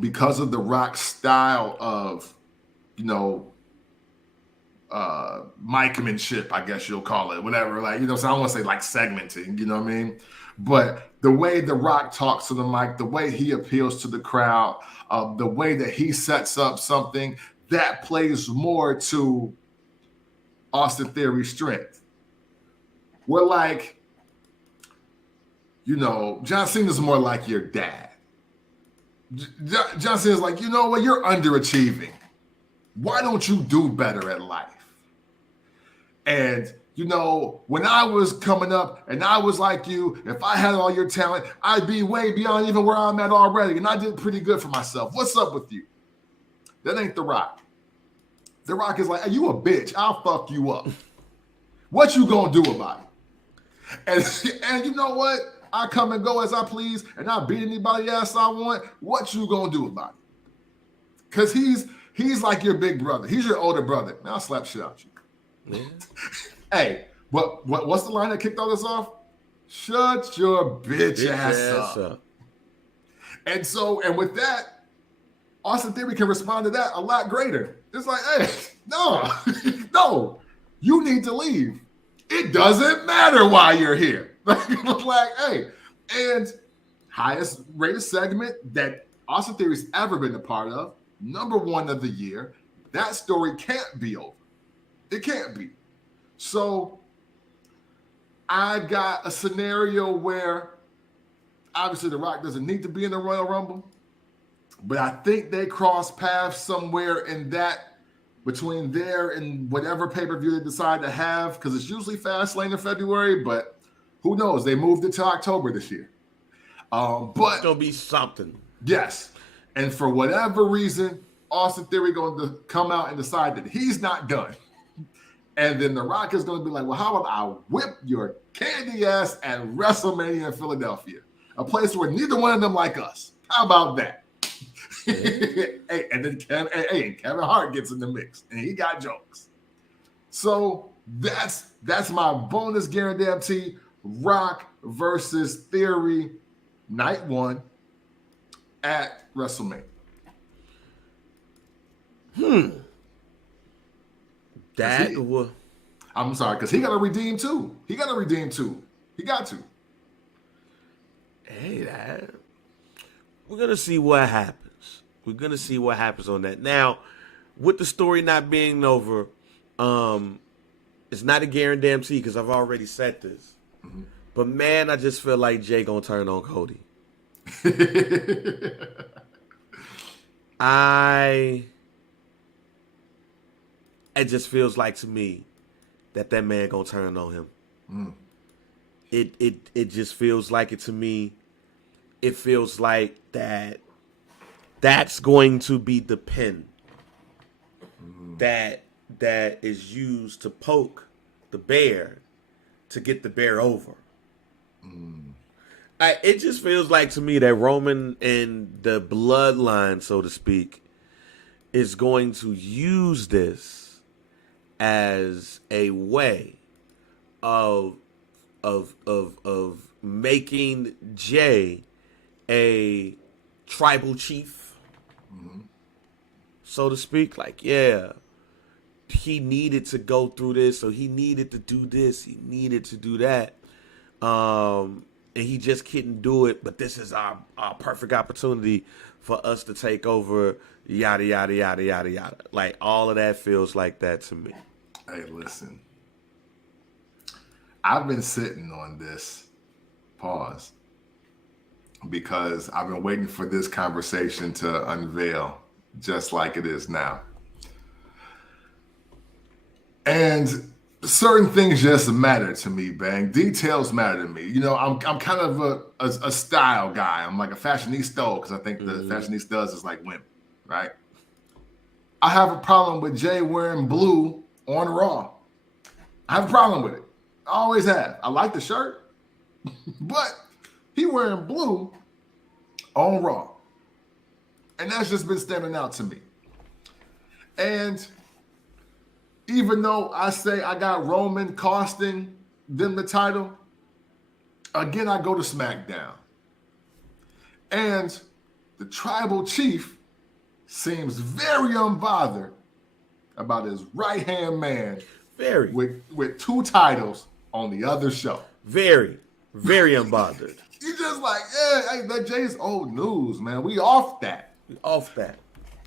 because of the Rock's style of, you know, micmanship, I guess you'll call it, whatever. Like, you know, so I don't want to say like segmenting, you know what I mean? But the way The Rock talks to the mic, the way he appeals to the crowd, the way that he sets up something that plays more to Austin Theory's strength. We're like, you know, John Cena's more like your dad. John Cena's like, you know what, you're underachieving. Why don't you do better at life? And, you know, when I was coming up and I was like you, if I had all your talent, I'd be way beyond even where I'm at already. And I did pretty good for myself. What's up with you? That ain't The Rock. The Rock is like, hey, you a bitch. I'll fuck you up. What you gonna do about it? And you know what? I come and go as I please, and I beat anybody ass I want. What you gonna do about it? Because he's like your big brother. He's your older brother. Man, I'll slap shit out you. Yeah. Hey, what's the line that kicked all this off? Shut your bitch ass up. And with that, Austin Theory can respond to that a lot greater. It's like, hey, no, you need to leave. It doesn't matter why you're here. Like, hey, and highest rated segment that Austin Theory's ever been a part of, #1 of the year. That story can't be over. It can't be. So I've got a scenario where obviously The Rock doesn't need to be in the Royal Rumble, but I think they cross paths somewhere in that, between there and whatever pay-per-view they decide to have, because it's usually Fastlane in February, but who knows? They moved it to October this year. But it's going to be something. Yes. And for whatever reason, Austin Theory going to come out and decide that he's not done. And then The Rock is going to be like, well, how about I whip your candy ass at WrestleMania in Philadelphia, a place where neither one of them like us. How about that? Hey, and then Kevin Hart gets in the mix, and he got jokes. So that's my bonus guarantee. Rock versus Theory, night 1 at WrestleMania. I'm sorry, because he got to redeem too. He got to. Hey, we're going to see what happens. We're going to see what happens on that. Now, with the story not being over, it's not a guarantee because I've already said this. Mm-hmm. But, man, I just feel like Jay going to turn on Cody. It just feels like to me that man gonna turn on him. Mm. It just feels like it to me. It feels like that's going to be the pin that is used to poke the bear to get the bear over. It just feels like to me that Roman and the bloodline, so to speak, is going to use this as a way of making Jay a tribal chief, so to speak. Like, yeah, he needed to go through this, so he needed to do this, he needed to do that, and he just couldn't do it. But this is our perfect opportunity for us to take over. Yada yada yada yada yada. Like, all of that feels like that to me. Hey, listen. I've been sitting on this pause because I've been waiting for this conversation to unveil just like it is now. And certain things just matter to me, Bang. Details matter to me. You know, I'm kind of a style guy. I'm like a fashionista because I think the fashionistas is like women, right? I have a problem with Jay wearing blue on Raw. I have a problem with it. I always have. I like the shirt, but he wearing blue on Raw. And that's just been standing out to me. And even though I say I got Roman costing them the title, again, I go to SmackDown. And the tribal chief seems very unbothered about his right-hand man Very. with 2 titles on the other show. Very, very unbothered. You just like, yeah, hey, that Jay's old news, man. We off that. Off that.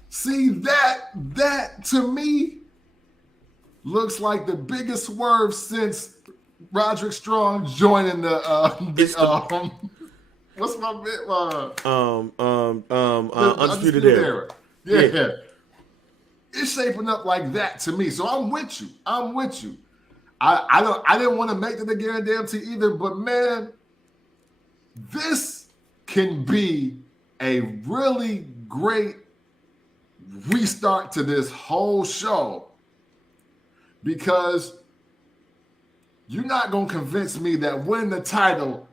See, that to me looks like the biggest swerve since Roderick Strong joining the what's my bit? Undisputed Era. Yeah. It's shaping up like that to me. So I'm with you. I didn't want to make the guarantee either, but man, this can be a really great restart to this whole show, because you're not going to convince me that winning the title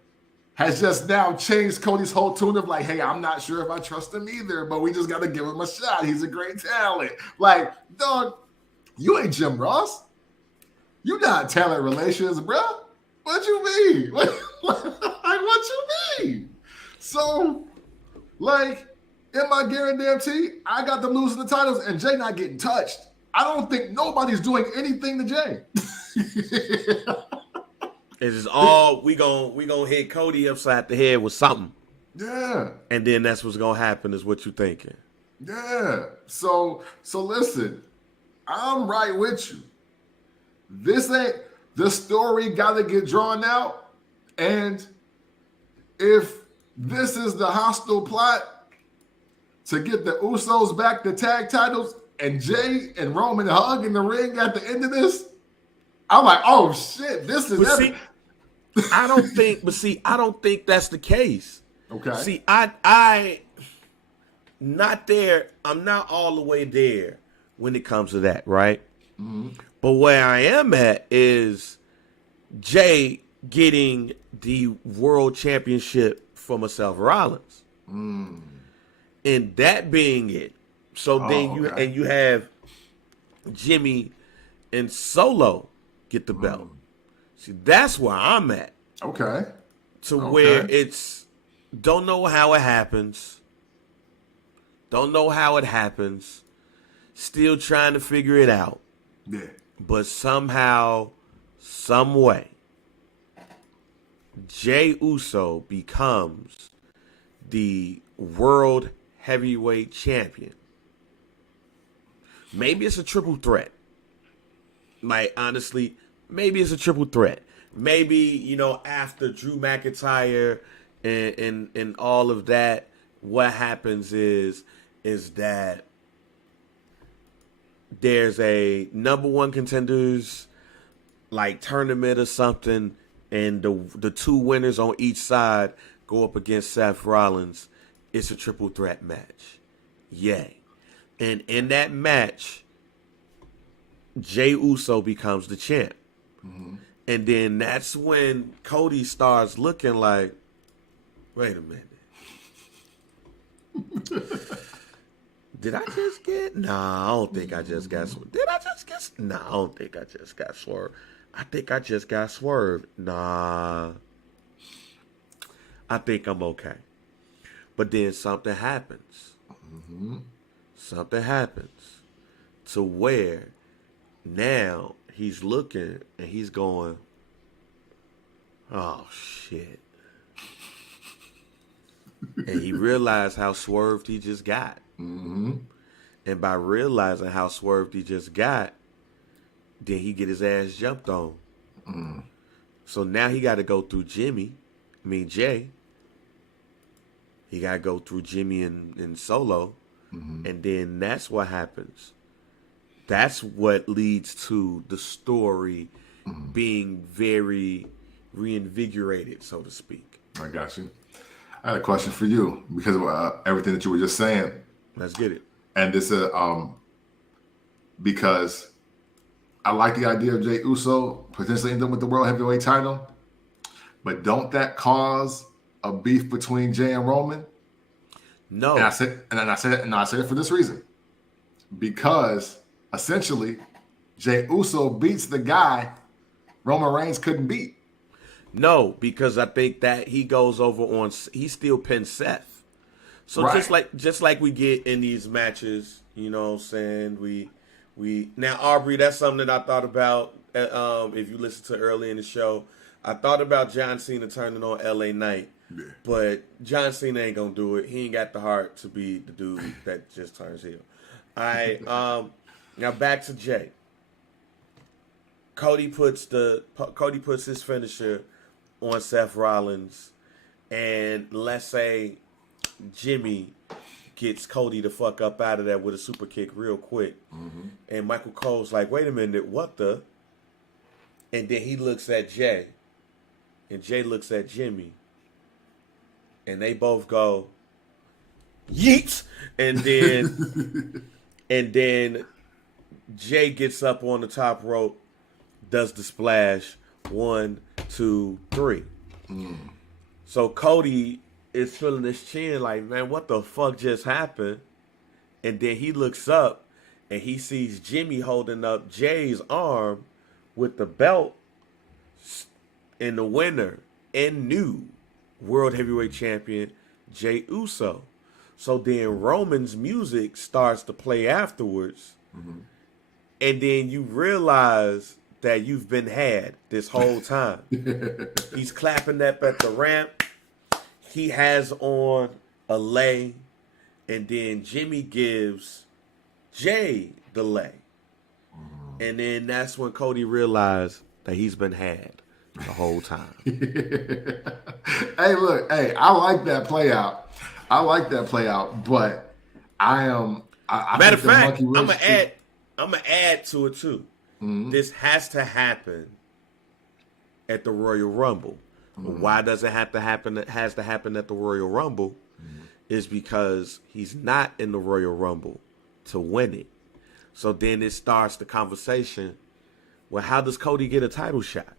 has just now changed Cody's whole tune of like, hey, I'm not sure if I trust him either, but we just got to give him a shot. He's a great talent. Like, dog, you ain't Jim Ross. You not talent relations, bro. What you mean? Like, what you mean? So, like, in my guarantee, I got them losing the titles and Jay not getting touched. I don't think nobody's doing anything to Jay. It's just all we gonna hit Cody upside the head with something. Yeah. And then that's what's gonna happen is what you thinking. Yeah. So listen, I'm right with you. This story gotta get drawn out. And if this is the hostile plot to get the Usos back the tag titles and Jay and Roman hug in the ring at the end of this, I'm like, oh shit, this is epic. I don't think that's the case. Okay. See, I not there. I'm not all the way there when it comes to that, right? Mm-hmm. But where I am at is Jay getting the world championship for Seth Rollins. And that being it. So then you have Jimmy and Solo get the belt. See, that's where I'm at. Okay. Where it's don't know how it happens. Don't know how it happens. Still trying to figure it out. Yeah. But somehow, some way, Jay Uso becomes the world heavyweight champion. Maybe it's a triple threat. Like, honestly, maybe it's a triple threat. Maybe, after Drew McIntyre and all of that, what happens is that there's a number one contenders like tournament or something, and the 2 winners on each side go up against Seth Rollins. It's a triple threat match. Yay. And in that match, Jay Uso becomes the champ. Mm-hmm. And then that's when Cody starts looking like, wait a minute. Did I just get? Nah, I don't think I just got swerved. Did I just get? Nah, I don't think I just got swerved. I think I just got swerved. Nah. I think I'm okay. But then something happens. Mm-hmm. Something happens to where now he's looking and he's going, oh, shit. And he realized how swerved he just got. Mm-hmm. And by realizing how swerved he just got, then he get his ass jumped on. Mm. So now he got to go through Jay. He got to go through Jimmy and Solo. Mm-hmm. And then that's what happens. That's what leads to the story being very reinvigorated, so to speak. I got you. I had a question for you because of everything that you were just saying. Let's get it. And this because I like the idea of Jey Uso potentially ending up with the World Heavyweight title, but don't that cause a beef between Jay and Roman? No. And I said it for this reason. Because essentially, Jey Uso beats the guy Roman Reigns couldn't beat. No, because I think that he goes over on, he still pins Seth. So just like we get in these matches, you know what I'm saying? We now Aubrey, that's something that I thought about. If you listen to early in the show, I thought about John Cena turning on LA Knight, but John Cena ain't gonna do it. He ain't got the heart to be the dude that just turns heel. All right, now back to Jay. Cody puts his finisher on Seth Rollins, and let's say Jimmy gets Cody the fuck up out of there with a super kick real quick. Mm-hmm. And Michael Cole's like, wait a minute, what the? And then he looks at Jay. And Jay looks at Jimmy. And they both go, yeet! And then Jay gets up on the top rope, does the splash. 1, 2, 3. So Cody is feeling his chin like, man, what the fuck just happened? And then he looks up and he sees Jimmy holding up Jay's arm with the belt in the winner and new World Heavyweight Champion Jey Uso. So then Roman's music starts to play afterwards. Mm-hmm. And then you realize that you've been had this whole time. He's clapping up at the ramp. He has on a lay, and then Jimmy gives Jay the lay. And then that's when Cody realized that he's been had the whole time. Hey, look, I like that play out. But matter of fact, I'm gonna add to it too. Mm-hmm. This has to happen at the Royal Rumble. Mm-hmm. Why does it have to happen? It has to happen at the Royal Rumble is because he's not in the Royal Rumble to win it. So then it starts the conversation. Well, how does Cody get a title shot?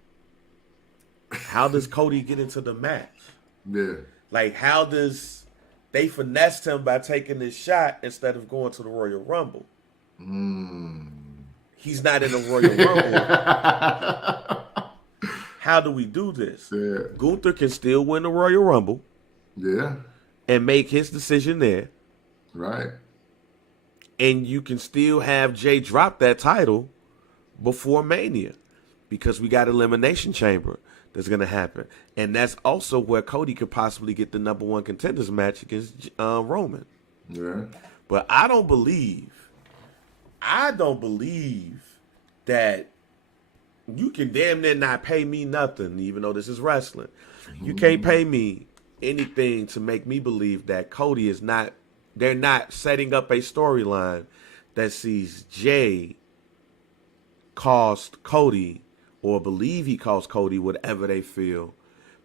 How does Cody get into the match? Yeah. Like, how does they finessed him by taking this shot instead of going to the Royal Rumble? He's not in the Royal Rumble. How do we do this? Yeah. Gunther can still win the Royal Rumble. Yeah. And make his decision there. Right. And you can still have Jay drop that title before Mania because we got Elimination Chamber that's going to happen. And that's also where Cody could possibly get the number 1 contenders match against Roman. Yeah. But I don't believe that you can damn near not pay me nothing, even though this is wrestling. You can't pay me anything to make me believe that Cody is not, they're not setting up a storyline that sees Jay cost Cody or believe he cost Cody whatever they feel,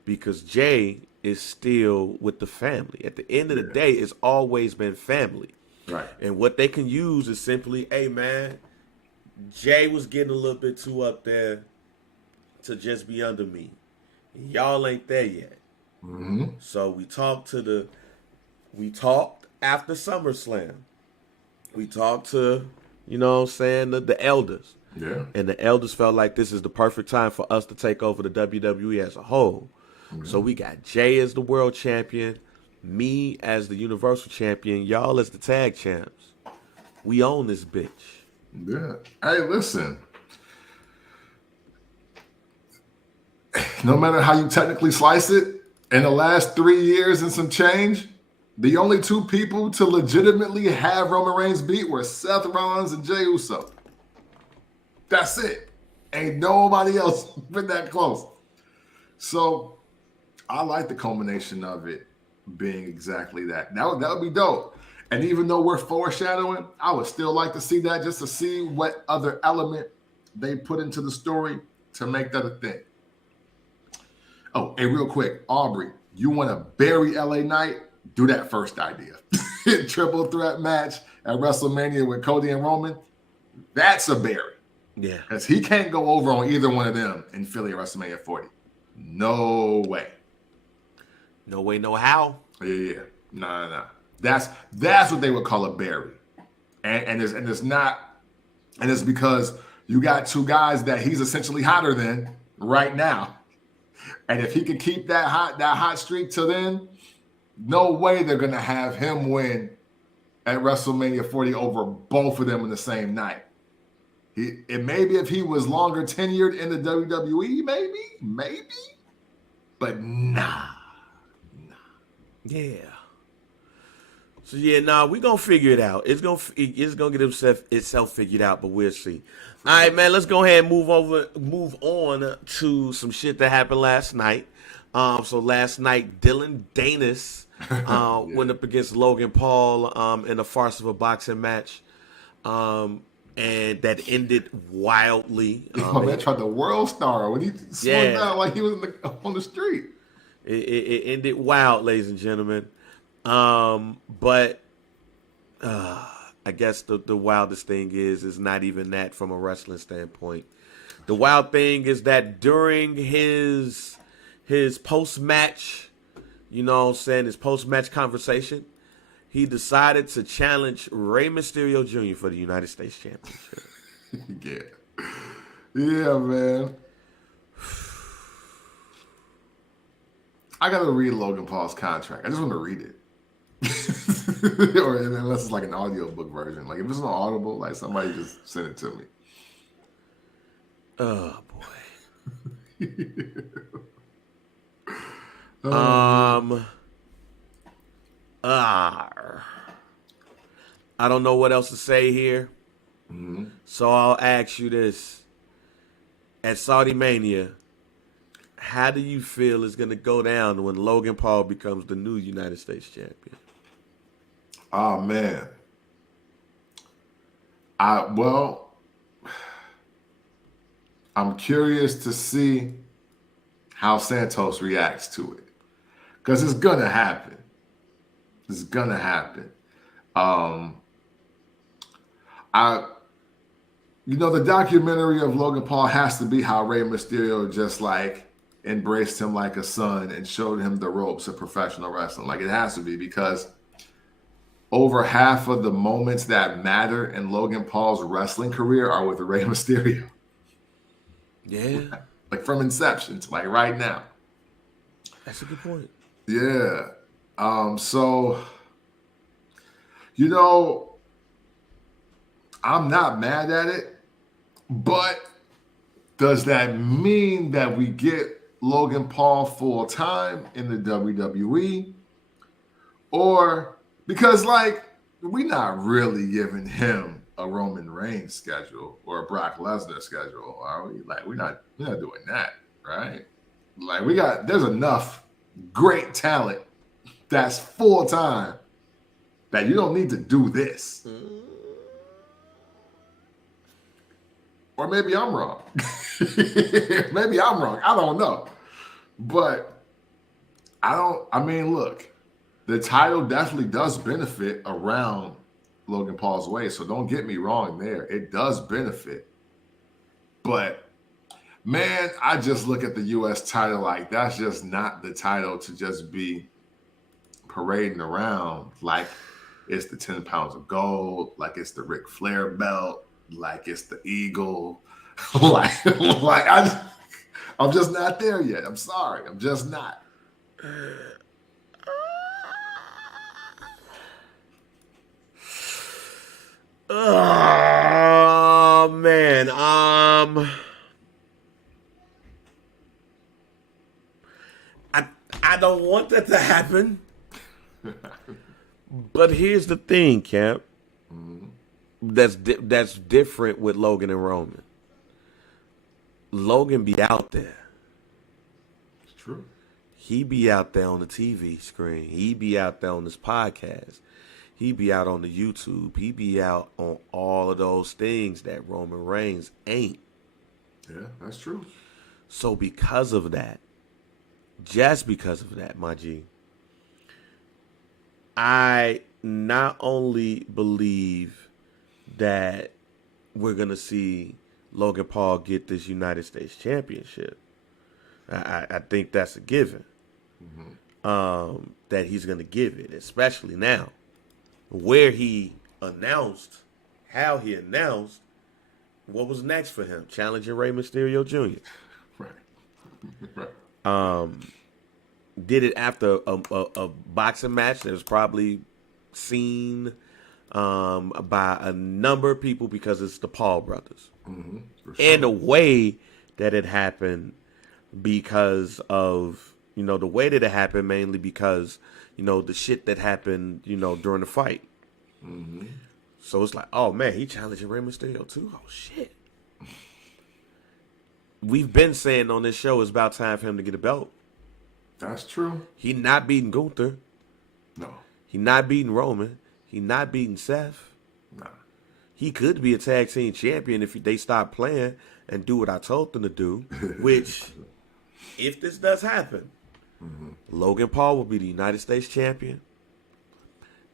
because Jay is still with the family. At the end of the day, it's always been family. Right. And what they can use is simply, hey, man, Jay was getting a little bit too up there to just be under me. Y'all ain't there yet. Mm-hmm. So we talked after SummerSlam. We talked to, you know what I'm saying, the elders. Yeah. And the elders felt like this is the perfect time for us to take over the WWE as a whole. Mm-hmm. So we got Jay as the world champion, me as the universal champion, y'all as the tag champs. We own this bitch. Yeah. Hey, listen. No matter how you technically slice it, in the last 3 years and some change, the only 2 people to legitimately have Roman Reigns beat were Seth Rollins and Jey Uso. That's it. Ain't nobody else been that close. So I like the culmination of it being exactly that. That would be dope. And even though we're foreshadowing, I would still like to see that just to see what other element they put into the story to make that a thing. Oh, hey, real quick, Aubrey, you want to bury LA Knight? Do that first idea. Triple threat match at WrestleMania with Cody and Roman. That's a bury. Yeah. Because he can't go over on either one of them in Philly at WrestleMania 40. No way. No way, no how. Yeah. No. That's what they would call a bury. And it's because you got 2 guys that he's essentially hotter than right now. And if he can keep that hot streak till then, No way they're gonna have him win at WrestleMania 40 over both of them in the same night. It maybe if he was longer tenured in the WWE, maybe, but nah. Yeah. So yeah, we gonna figure it out. It's gonna get itself figured out, but we'll see. All right, man. Let's go ahead and move on to some shit that happened last night. So last night, Dylan Danis went up against Logan Paul in a farce of a boxing match, and that ended wildly. Man tried the world star when he swung down like he was on the street. It ended wild, ladies and gentlemen. But I guess the wildest thing is not even that from a wrestling standpoint. The wild thing is that during his post-match, his post-match conversation, he decided to challenge Rey Mysterio Jr. for the United States Championship. Yeah, man. I gotta read Logan Paul's contract. I just want to read it. Or unless it's like an audiobook version. Like if it's on Audible, like somebody just send it to me. Oh boy. I don't know what else to say here. Mm-hmm. So I'll ask you this. At Saudi Mania, how do you feel it's going to go down when Logan Paul becomes the new United States champion? Oh, man. I'm curious to see how Santos reacts to it. Because it's going to happen. It's going to happen. The documentary of Logan Paul has to be how Rey Mysterio just like embraced him like a son and showed him the ropes of professional wrestling. Like it has to be, because over half of the moments that matter in Logan Paul's wrestling career are with Rey Mysterio. Yeah. Like from inception to like right now. That's a good point. Yeah. I'm not mad at it, but does that mean that we get Logan Paul full time in the WWE? Or because we're not really giving him a Roman Reigns schedule or a Brock Lesnar schedule, are we? Like we're not doing that, right? Like there's enough great talent that's full time that you don't need to do this. Or maybe I'm wrong. Maybe I'm wrong. I don't know. But look, the title definitely does benefit around Logan Paul's way. So don't get me wrong there. It does benefit. But man, I just look at the U.S. title like that's just not the title to just be parading around like it's the 10 pounds of gold, like it's the Ric Flair belt, like it's the Eagle. I'm just not there yet. I'm sorry. I'm just not. Oh man. I don't want that to happen. But here's the thing, Cap. That's different with Logan and Roman. Logan be out there. It's true. He be out there on the TV screen. He be out there on this podcast. He be out on the YouTube. He be out on all of those things that Roman Reigns ain't. Yeah, that's true. So because of that, just because of that, my G, I not only believe that we're going to see Logan Paul get this United States Championship. I think that's a given. That he's going to give it, especially now. Where he announced, how he announced, what was next for him? Challenging Rey Mysterio Jr. Right. did it after a boxing match that was probably seen by a number of people because it's the Paul brothers. Mm-hmm, and the way that it happened because of, the way that it happened mainly because, the shit that happened, during the fight. Mm-hmm. So it's like, oh man, he challenging Rey Mysterio too? Oh shit. We've been saying on this show it's about time for him to get a belt. That's true. He not beating Gunther. No. He not beating Roman. He not beating Seth. No. He could be a tag team champion if they stop playing and do what I told them to do, which, if this does happen, Logan Paul will be the United States champion.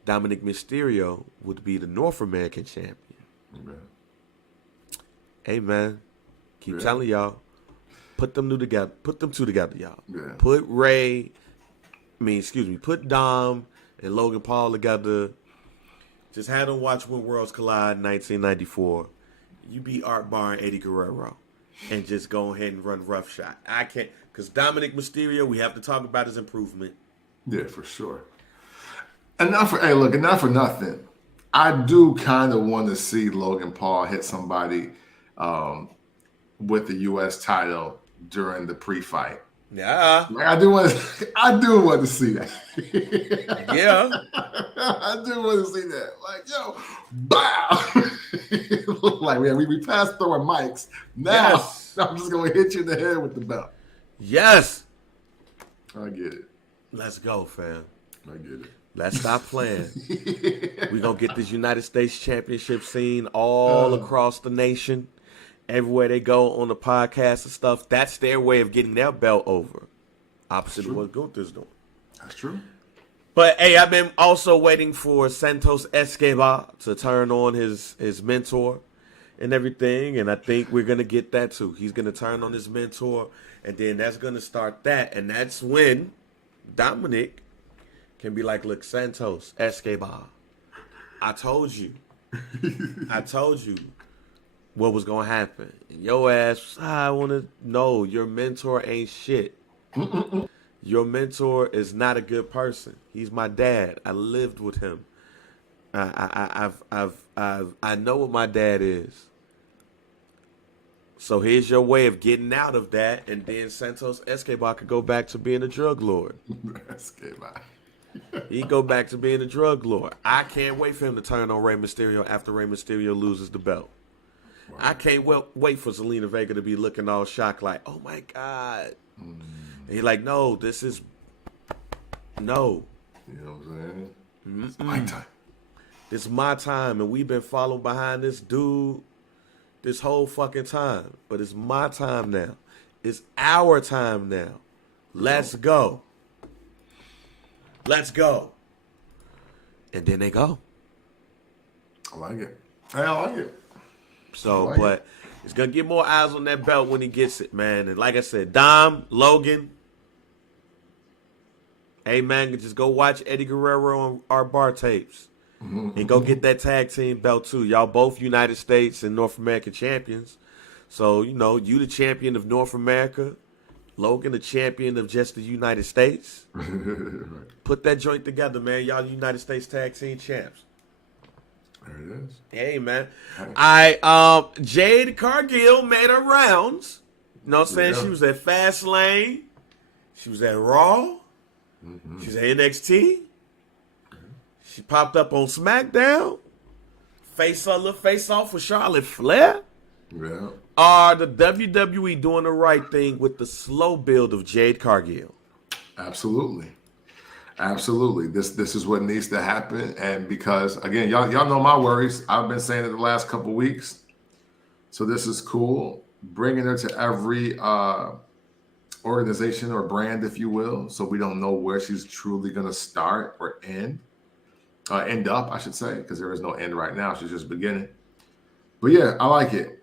Dominic Mysterio would be the North American champion. Okay. Hey, man, keep telling y'all, put them two together, y'all. Yeah. Put put Dom and Logan Paul together. Just had them watch When Worlds Collide 1994. You beat Art Barr and Eddie Guerrero. And just go ahead and run roughshod. I can't, because Dominic Mysterio, we have to talk about his improvement. Yeah, for sure. And not for nothing. I do kind of want to see Logan Paul hit somebody with the U.S. title during the pre-fight. Yeah. Like, I do want to see that. Yeah. I do want to see that. Like, yo, bow. Like, we passed throwing mics. Now, I'm just going to hit you in the head with the belt. Yes. I get it. Let's go, fam. I get it. Let's stop playing. We're going to get this United States Championship scene all across the nation. Everywhere they go on the podcast and stuff, that's their way of getting their belt over. Opposite of what Gunther's doing. That's true. But, hey, I've been also waiting for Santos Escobar to turn on his mentor and everything, and I think we're going to get that too. He's going to turn on his mentor, and then that's going to start that, and that's when Dominic can be like, look, Santos Escobar, I told you what was going to happen. And your ass, I want to know your mentor ain't shit. Your mentor is not a good person. He's my dad. I lived with him. I know what my dad is. So here's your way of getting out of that, and then Santos Escobar could go back to being a drug lord. Escobar. He go back to being a drug lord. I can't wait for him to turn on Rey Mysterio after Rey Mysterio loses the belt. Wow. I can't wait for Zelina Vega to be looking all shocked like, oh my God. And he's like, no, this is, no. You know what I'm saying? It's my time. This is my time, and we've been following behind this dude this whole fucking time. But it's my time now. It's our time now. Let's go. Let's go. And then they go. I like it. I like it. So, but it's going to get more eyes on that belt when he gets it, man. And like I said, Dom, Logan, hey, man, just go watch Eddie Guerrero on our bar tapes. And go get that tag team belt, too. Y'all both United States and North American champions. So, you the champion of North America. Logan, the champion of just the United States. Right. Put that joint together, man. Y'all United States tag team champs. There it is. Hey, man. Jade Cargill made her rounds. You know what I'm saying? Yeah. She was at Fastlane. She was at Raw. She was at NXT. She popped up on SmackDown. Face off with Charlotte Flair. Yeah. Are the WWE doing the right thing with the slow build of Jade Cargill? Absolutely. This is what needs to happen, and because again, y'all know my worries. I've been saying it the last couple weeks. So this is cool, bringing her to every organization or brand, if you will. So we don't know where she's truly going to start or end up, I should say, because there is no end right now. She's just beginning. But yeah, I like it.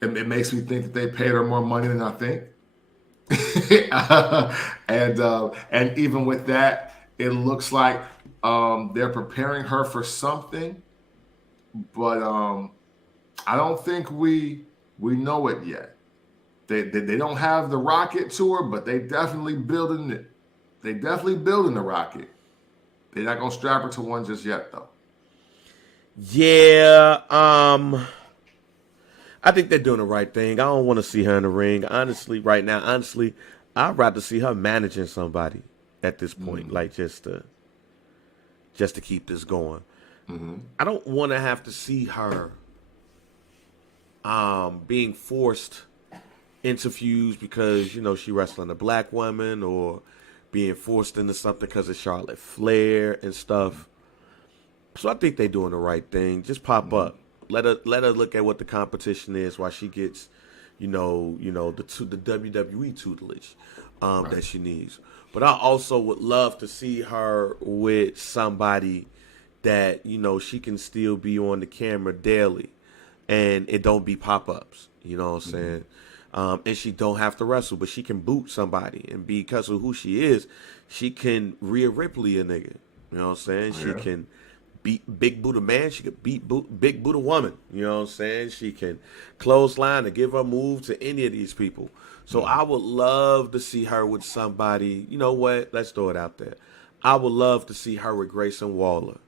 It makes me think that they paid her more money than I think. And even with that, it looks like they're preparing her for something, but I don't think we know it yet. They don't have the rocket to her, but they definitely building it. They definitely building the rocket. They're not gonna strap her to one just yet, though. Yeah, I think they're doing the right thing. I don't want to see her in the ring. Honestly, right now, I'd rather see her managing somebody at this point, like just to keep this going. I don't want to have to see her being forced into feuds because, you know, she wrestling a black woman, or being forced into something because of Charlotte Flair and stuff. So I think they're doing the right thing. Just pop up. Let her look at what the competition is while she gets, the WWE tutelage that she needs. But I also would love to see her with somebody that, she can still be on the camera daily, and it don't be pop-ups. You know what I'm saying? And she don't have to wrestle, but she can boot somebody, and because of who she is, she can Rhea Ripley a nigga. You know what I'm saying? Yeah. She can beat Big Buddha man. She could beat Big Buddha woman. You know what I'm saying? She can clothesline and give her move to any of these people. So I would love to see her with somebody. You know what? Let's throw it out there. I would love to see her with Grayson Waller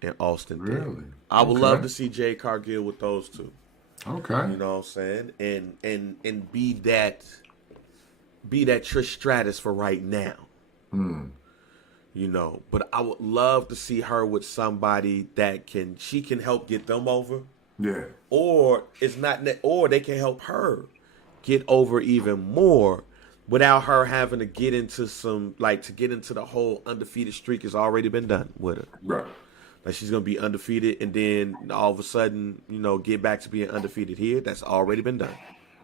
and Austin. Really? I would love to see Jade Cargill with those two. Okay. You know what I'm saying? And be that Trish Stratus for right now. But I would love to see her with somebody that she can help get them over. Yeah. Or they can help her get over even more without her having to get into the whole undefeated streak has already been done with her. Right. Like she's gonna be undefeated and then all of a sudden, get back to being undefeated here. That's already been done.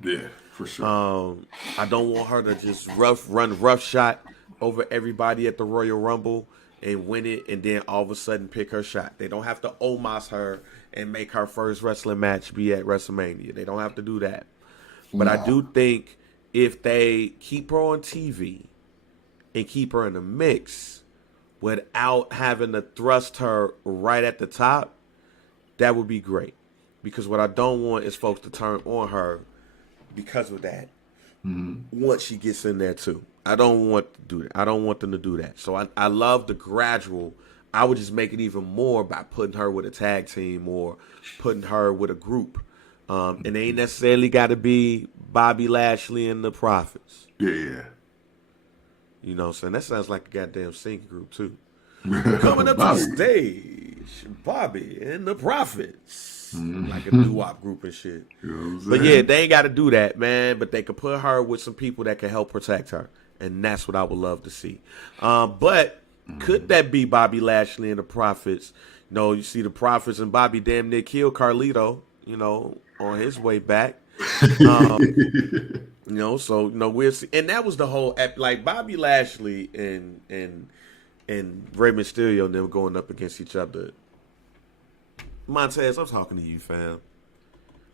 Yeah, for sure. I don't want her to just run roughshod over everybody at the Royal Rumble and win it, and then all of a sudden pick her shot. They don't have to Omos her and make her first wrestling match be at WrestleMania. They don't have to do that. But I do think if they keep her on TV and keep her in the mix without having to thrust her right at the top, that would be great. Because what I don't want is folks to turn on her because of that. Once she gets in there too. I don't want to do that. I don't want them to do that. So I love the gradual. I would just make it even more by putting her with a tag team or putting her with a group. And they ain't necessarily got to be Bobby Lashley and the Prophets. Yeah. You know what I'm saying? That sounds like a goddamn singing group too. Coming up to the stage, Bobby and the Prophets. Like a doo-wop group and shit. You know what I'm But saying? yeah, they ain't got to do that, man. But they could put her with some people that can help protect her. And that's what I would love to see. But could that be Bobby Lashley and the Prophets? You see the Prophets and Bobby damn near killed Carlito, on his way back. So we'll see. And that was the whole, like Bobby Lashley and Rey Mysterio and them going up against each other. Montez, I'm talking to you, fam.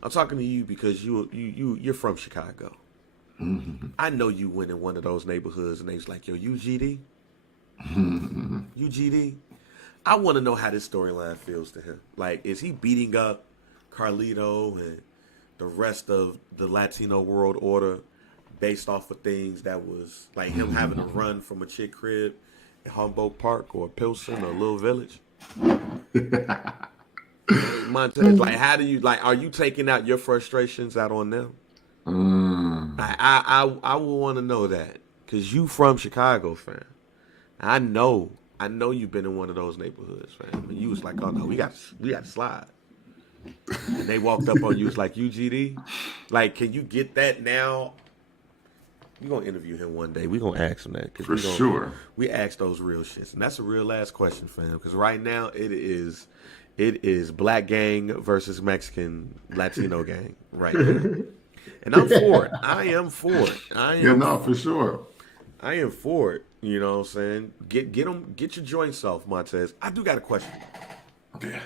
I'm talking to you because you're from Chicago. I know you went in one of those neighborhoods and they was like, yo, UGD? UGD? I want to know how this storyline feels to him. Like, is he beating up Carlito and the rest of the Latino world order based off of things that was like him having to run from a chick crib in Humboldt Park or Pilsen or Little Village? Montez, like, how do you, like, are you taking out your frustrations out on them? I would want to know that because you from Chicago, fam. I know you've been in one of those neighborhoods, fam. And you was like, oh no, we got to slide. And they walked up on you, was like, UGD? Like, can you get that now? We're going to interview him one day. We're going to ask him that. For sure. We ask those real shits. And that's a real last question, fam. Because right now it is black gang versus Mexican Latino gang right now. And I'm for it. I am for it. For sure. I am for it. You know what I'm saying? Get your joints off, Montez. I do got a question. Yeah.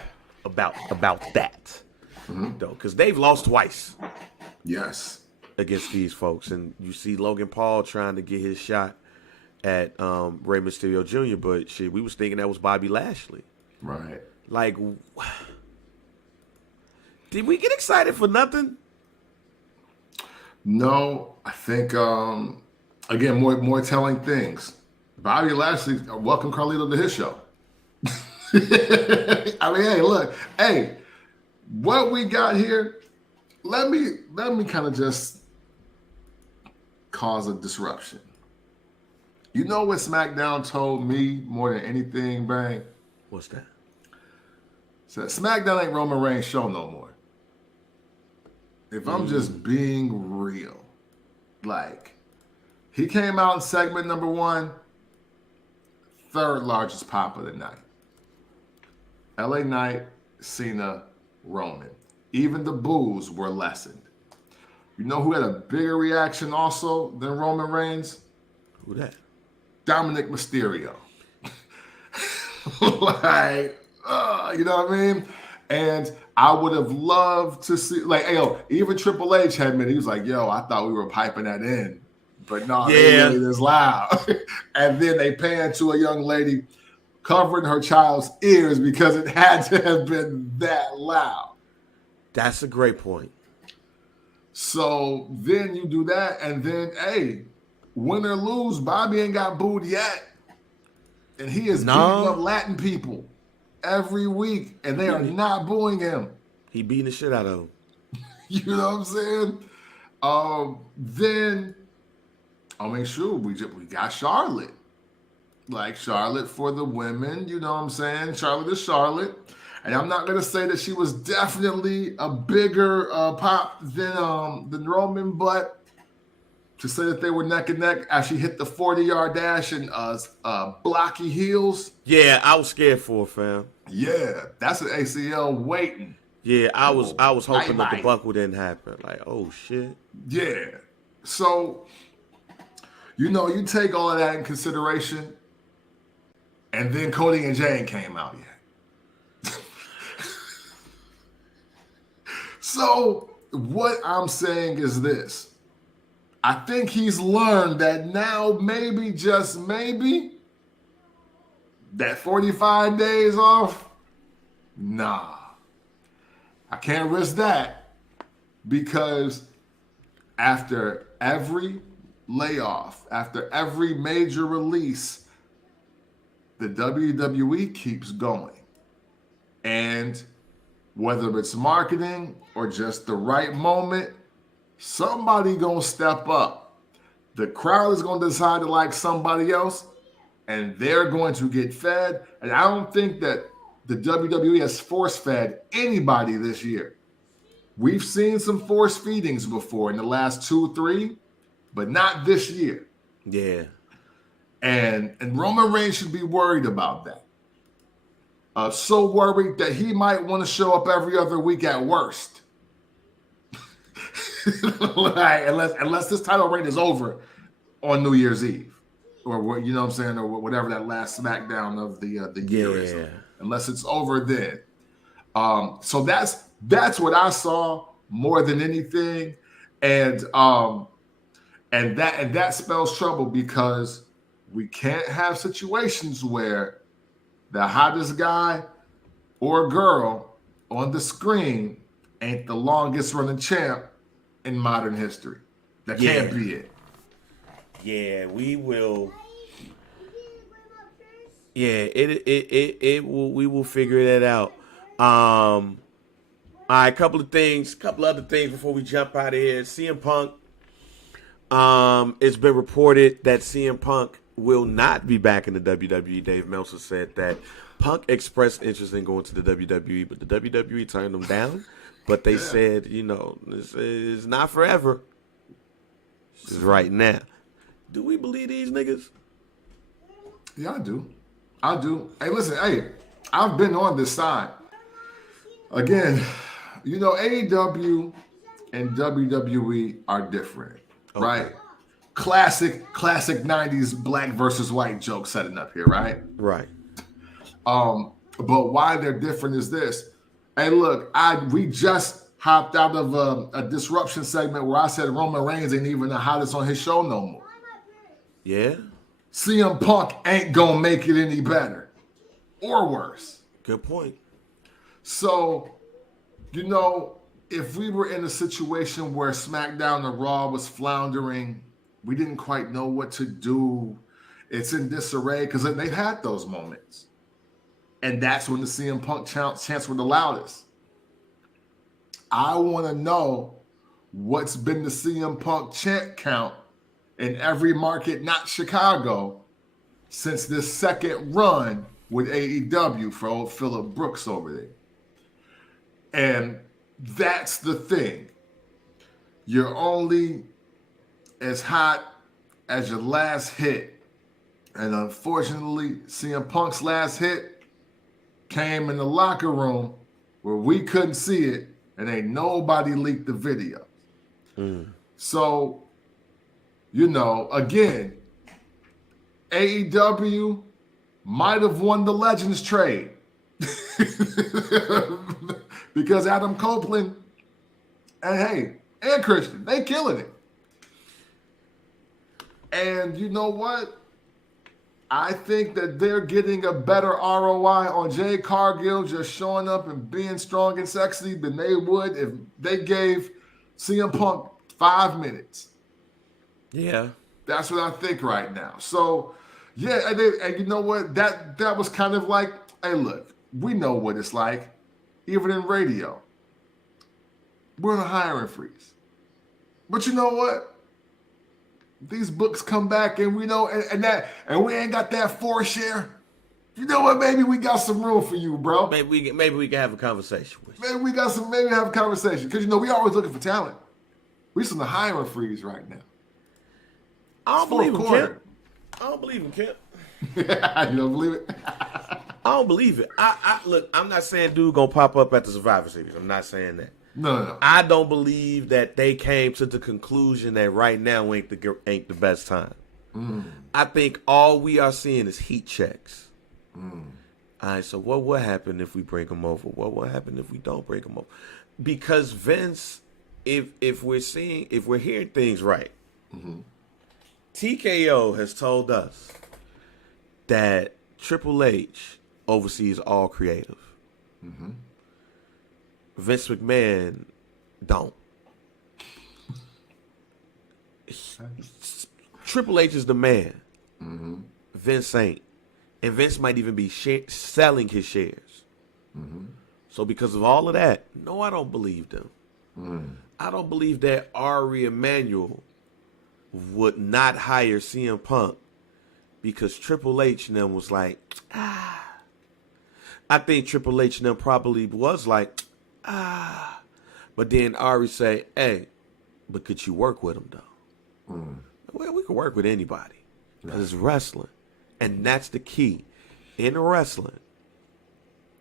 About that. Though, because they've lost twice. Yes. Against these folks. And you see Logan Paul trying to get his shot at Rey Mysterio Jr., but shit, we was thinking that was Bobby Lashley. Right. Like, did we get excited for nothing? No, I think again more telling things. Bobby Lashley welcome Carlito to his show. I mean, hey, look, hey, what we got here, let me kind of just cause a disruption. You know what SmackDown told me more than anything, Bang? What's that? Said SmackDown ain't Roman Reigns' show no more. If I'm just being real, like, he came out in segment number 1, third largest pop of the night. LA Knight, Cena, Roman. Even the boos were lessened. You know who had a bigger reaction also than Roman Reigns? Who that? Dominic Mysterio. Like, you know what I mean? And I would have loved to see, like, yo, even Triple H had admitted, he was like, yo, I thought we were piping that in. But no, they really this loud. And then they pan to a young lady covering her child's ears because it had to have been that loud. That's a great point. So then you do that, and then, hey, win or lose, Bobby ain't got booed yet. And he is beating up Latin people every week, and they are not booing him. He beating the shit out of them. You know what I'm saying? Then I'll make sure we got Charlotte. Like Charlotte for the women, you know what I'm saying? Charlotte is Charlotte. And I'm not going to say that she was definitely a bigger pop than Roman, but to say that they were neck and neck as she hit the 40-yard dash and blocky heels. Yeah, I was scared for her, fam. Yeah, that's an ACL waiting. Yeah, I was hoping that the buckle didn't happen. Like, oh shit. Yeah. So, you know, you take all of that in consideration, and then Cody and Jade came out yet. So, what I'm saying is this. I think he's learned that now, maybe, just maybe, that 45 days off, nah. I can't risk that because after every layoff, after every major release, the WWE keeps going. And whether it's marketing or just the right moment, somebody gonna step up. The crowd is gonna decide to like somebody else, and they're going to get fed. And I don't think that the WWE has force-fed anybody this year. We've seen some force feedings before in the last 2-3, but not this year. Yeah. And Roman Reigns should be worried about that. So worried that he might want to show up every other week at worst. Like, unless this title reign is over on New Year's Eve, or you know what I'm saying, or whatever that last SmackDown of the year is. Unless it's over then. So that's what I saw more than anything, and that spells trouble because we can't have situations where the hottest guy or girl on the screen ain't the longest running champ in modern history. That can't be it. Yeah, we will. Yeah, it will. We will figure that out. All right, couple other things before we jump out of here. CM Punk. It's been reported that CM Punk will not be back in the WWE. Dave Meltzer said that Punk expressed interest in going to the WWE, but the WWE turned him down. But they said, you know, it's not forever. It's right now. Do we believe these niggas? Yeah, I do. Hey, listen, I've been on this side. Again, you know, AEW and WWE are different, right? Classic 90s black versus white joke setting up here, right? Right. But why they're different is this. Hey, look, we just hopped out of a disruption segment where I said Roman Reigns ain't even the hottest on his show no more. Yeah. CM Punk ain't gonna make it any better or worse. Good point. So, you know, if we were in a situation where SmackDown or Raw was floundering, we didn't quite know what to do. It's in disarray because they've had those moments. And that's when the CM Punk chants were the loudest. I want to know what's been the CM Punk chant count in every market, not Chicago, since this second run with AEW for old Phillip Brooks over there. And that's the thing. You're only as hot as your last hit. And unfortunately, CM Punk's last hit came in the locker room where we couldn't see it, and ain't nobody leaked the video. So, again, AEW might have won the Legends trade because Adam Copeland and Christian, they killing it. And you know what? I think that they're getting a better ROI on Jade Cargill just showing up and being strong and sexy than they would if they gave CM Punk 5 minutes. Yeah. That's what I think right now. So, yeah, and you know what? That was kind of like, hey, look, we know what it's like, even in radio. We're in a hiring freeze. But you know what? These books come back, and we know, and we ain't got that 4 share. You know what? Maybe we got some room for you, bro. Maybe we can have a conversation with you. Maybe have a conversation because we always looking for talent. We just in the hiring freeze right now. I don't believe him, Kemp. I don't believe him, Kemp. You don't believe it? I don't believe it. Look, I'm not saying dude gonna pop up at the Survivor Series. I'm not saying that. No. I don't believe that they came to the conclusion that right now ain't the best time. I think all we are seeing is heat checks. All right, so what will happen if we bring them over? What will happen if we don't bring them over? Because Vince, if we're hearing things right, TKO has told us that Triple H oversees all creative. Vince McMahon don't. Triple H is the man. Vince ain't. And Vince might even be selling his shares. So because of all of that, no, I don't believe them. I don't believe that Ari Emanuel would not hire CM Punk because Triple H and them was like, I think Triple H and them probably was like, but then Ari say, hey, but could you work with him though? Well, we can work with anybody because it's wrestling. And that's the key. In wrestling,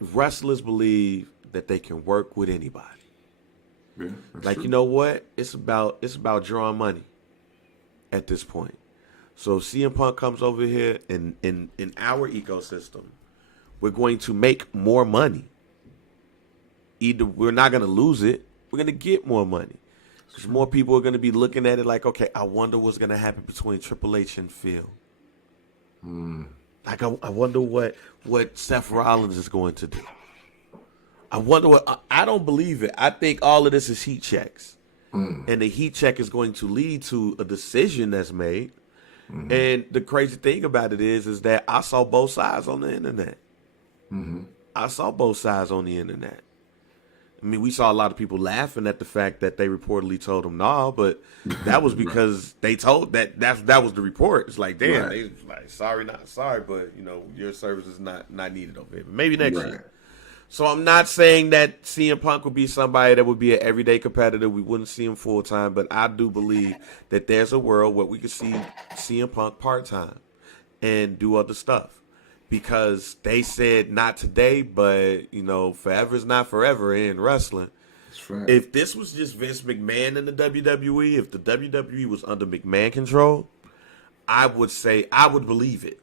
wrestlers believe that they can work with anybody. Yeah, like, true. You know what? It's about drawing money at this point. So if CM Punk comes over here in our ecosystem, we're going to make more money. Either we're not going to lose it, we're going to get more money. Because more people are going to be looking at it like, okay, I wonder what's going to happen between Triple H and Phil. Like, I wonder what Seth Rollins is going to do. I wonder I don't believe it. I think all of this is heat checks. And the heat check is going to lead to a decision that's made. And the crazy thing about it is that I saw both sides on the internet. I saw both sides on the internet. I mean, we saw a lot of people laughing at the fact that they reportedly told him no, but that was because they told that was the report. It's like, damn, they like, sorry, not sorry, but your service is not needed over here. Maybe next year. So I'm not saying that CM Punk would be somebody that would be an everyday competitor. We wouldn't see him full time, but I do believe that there's a world where we could see CM Punk part time and do other stuff. Because they said not today, but forever is not forever in wrestling. That's right. If this was just Vince McMahon in the WWE, if the WWE was under McMahon control, I would say I would believe it.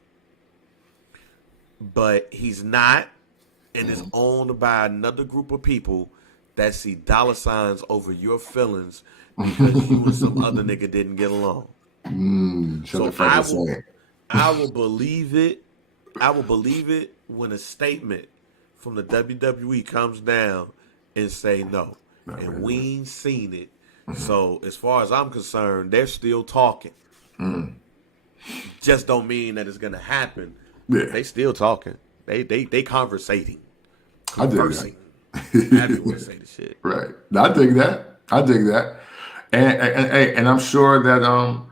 But he's not, and is owned by another group of people that see dollar signs over your feelings because you and some other nigga didn't get along. So I will believe it. I will believe it when a statement from the WWE comes down and say, no, and we ain't seen it. So as far as I'm concerned, they're still talking. Just don't mean that it's gonna happen. Yeah. They still talking. They conversating. I dig Conversing. That's the way to say the shit. Right. I dig that. And I'm sure that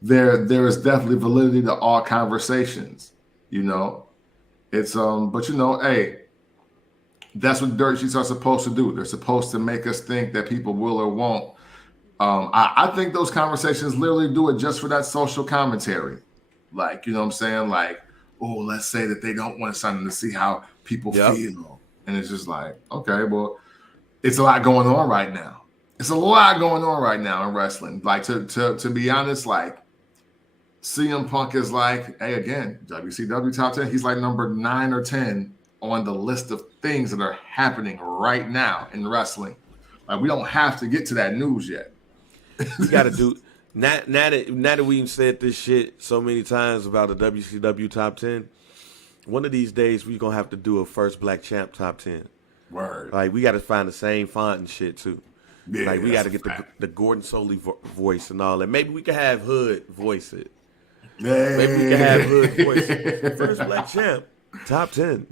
there is definitely validity to all conversations. You know, it's but you know, hey, that's what dirt sheets are supposed to do. They're supposed to make us think that people will or won't. I think those conversations literally do it just for that social commentary. Like, you know what I'm saying? Like, oh, let's say that they don't want something to see how people feel. And it's just like, okay, well, it's a lot going on right now. It's a lot going on right now in wrestling. Like, to be honest, like, CM Punk is like, hey, again, WCW top 10. He's like number 9 or 10 on the list of things that are happening right now in wrestling. Like, we don't have to get to that news yet. We got to do now that we've said this shit so many times about the WCW top 10. One of these days we're gonna have to do a first black champ top 10. Word. Like, we got to find the same font and shit too. Yeah, like, we got to get the Gordon Soley voice and all that. Maybe we can have Hood voice it. Hey. Maybe we can have Hood voice it. First black champ top 10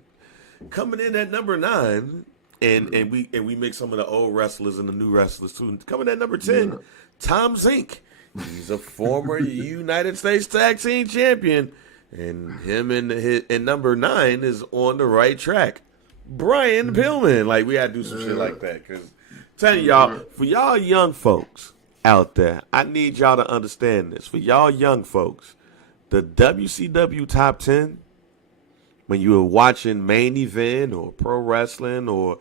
coming in at number 9. And we mix some of the old wrestlers and the new wrestlers too. Coming at number 10, Tom Zink. He's a former United States Tag Team Champion, and him in number 9 is on the right track. Brian Pillman. Like, we gotta do some shit like that, because telling y'all, for y'all young folks out there, I need y'all to understand this. For y'all young folks, the WCW top 10. When you were watching Main Event or Pro Wrestling or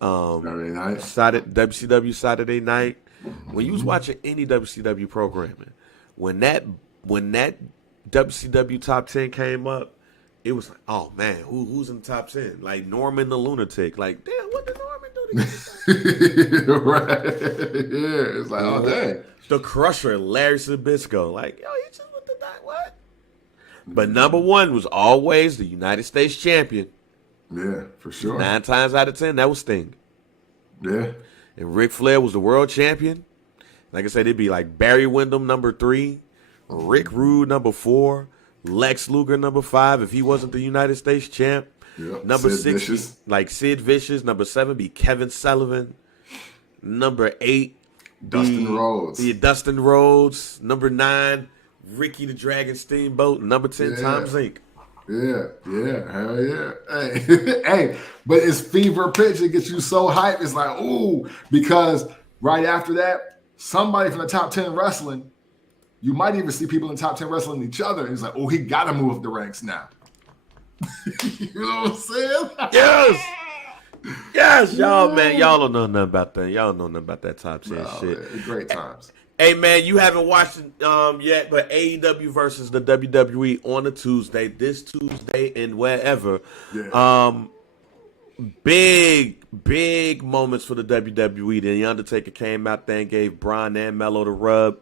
WCW Saturday Night, when you was watching any WCW programming, when that WCW top 10 came up, it was like, oh man, who's in the top 10? Like Norman the Lunatic. Like, damn, what did Norman do to get Right. Yeah, it's like, oh dang. The Crusher, Larry Sabisco. Like, yo, he just went to that, what? But number 1 was always the United States champion. Yeah, for sure. 9 times out of 10, that was Sting. Yeah. And Ric Flair was the world champion. Like I said, it'd be like Barry Windham number 3, Rick Rude number 4, Lex Luger number 5 if he wasn't the United States champ. Yep. Number Sid 6, Vicious. like Sid Vicious. Number 7 be Kevin Sullivan. Number 8, Dustin Rhodes. Yeah, Dustin Rhodes. Number 9, Ricky the Dragon Steamboat. Number 10, Tom Zink. Yeah, hell yeah. Hey, hey, but it's fever pitch. It gets you so hyped. It's like, ooh, because right after that, somebody from the top 10 wrestling, you might even see people in the top 10 wrestling each other. And it's like, oh, he got to move up the ranks now. You know what I'm saying? Yes, y'all, man. Y'all don't know nothing about that. Y'all don't know nothing about that top 10 shit. Man, great times. Hey, man, you haven't watched it yet, but AEW versus the WWE on a Tuesday, this Tuesday and wherever. Yeah. Big moments for the WWE. The Undertaker came out there and gave Braun and Melo the rub.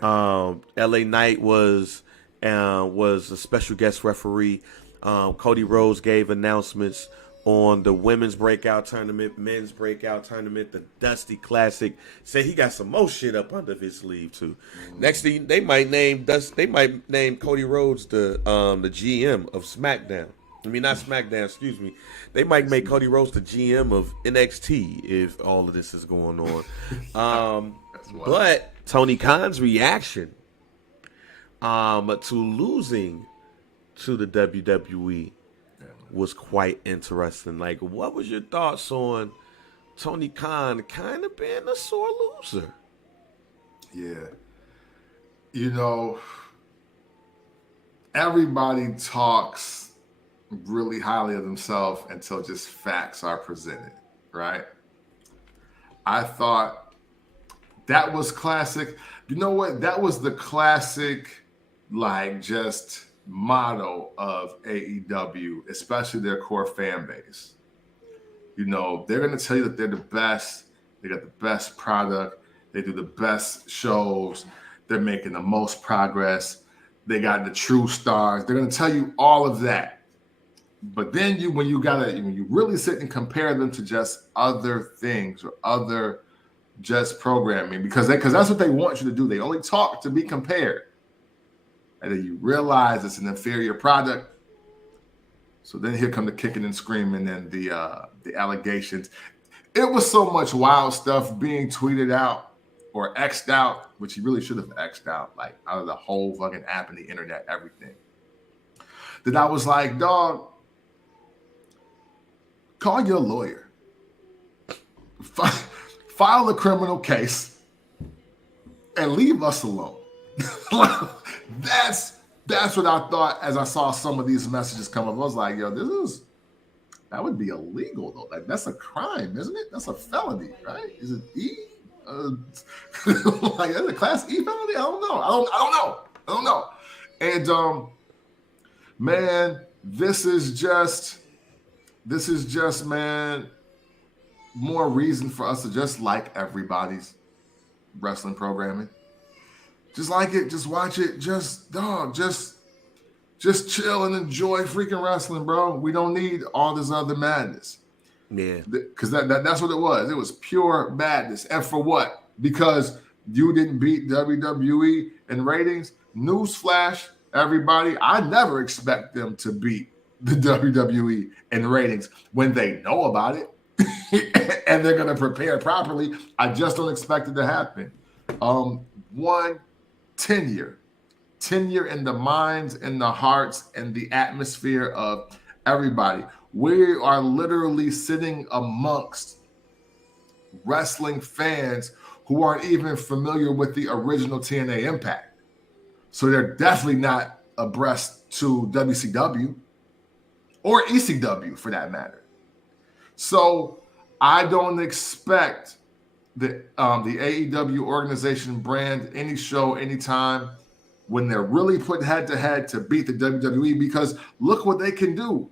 LA Knight was a special guest referee. Cody Rhodes gave announcements on the women's breakout tournament, men's breakout tournament, the Dusty Classic. Said he got some more shit up under his sleeve too. Next thing they might name Cody Rhodes the GM of Smackdown. I mean, not Smackdown, excuse me. They might make Cody Rhodes the GM of NXT if all of this is going on. But Tony Khan's reaction to losing to the WWE was quite interesting. Like, what was your thoughts on Tony Khan kind of being a sore loser? Yeah. You know, everybody talks really highly of themselves until just facts are presented, right? I thought that was classic. You know what? That was the classic, like, just motto of AEW, especially their core fan base. You know, they're going to tell you that they're the best. They got the best product. They do the best shows. They're making the most progress. They got the true stars. They're going to tell you all of that. But then when you really sit and compare them to just other things or other just programming, because that's what they want you to do. They only talk to be compared. And then you realize it's an inferior product. So then here come the kicking and screaming and the allegations. It was so much wild stuff being tweeted out or X'd out, which he really should have X'd out, like out of the whole fucking app and the internet, everything. That I was like, dog, call your lawyer. File a criminal case and leave us alone. That's what I thought as I saw some of these messages come up. I was like, yo, that would be illegal though. Like that's a crime, isn't it? That's a felony, right? Is it E? Like that's a class E felony? I don't know. And man, this is just man, more reason for us to just like everybody's wrestling programming. Just like it, just watch it, just chill and enjoy freaking wrestling, bro. We don't need all this other madness. Yeah. Because that's what it was. It was pure madness. And for what? Because you didn't beat WWE in ratings? Newsflash, everybody. I never expect them to beat the WWE in ratings when they know about it and they're going to prepare properly. I just don't expect it to happen. Tenure in the minds and the hearts and the atmosphere of everybody. We are literally sitting amongst wrestling fans who aren't even familiar with the original TNA Impact. So they're definitely not abreast to WCW or ECW for that matter. So I don't expect the AEW organization brand any show, anytime when they're really put head to head to beat the WWE, because look what they can do.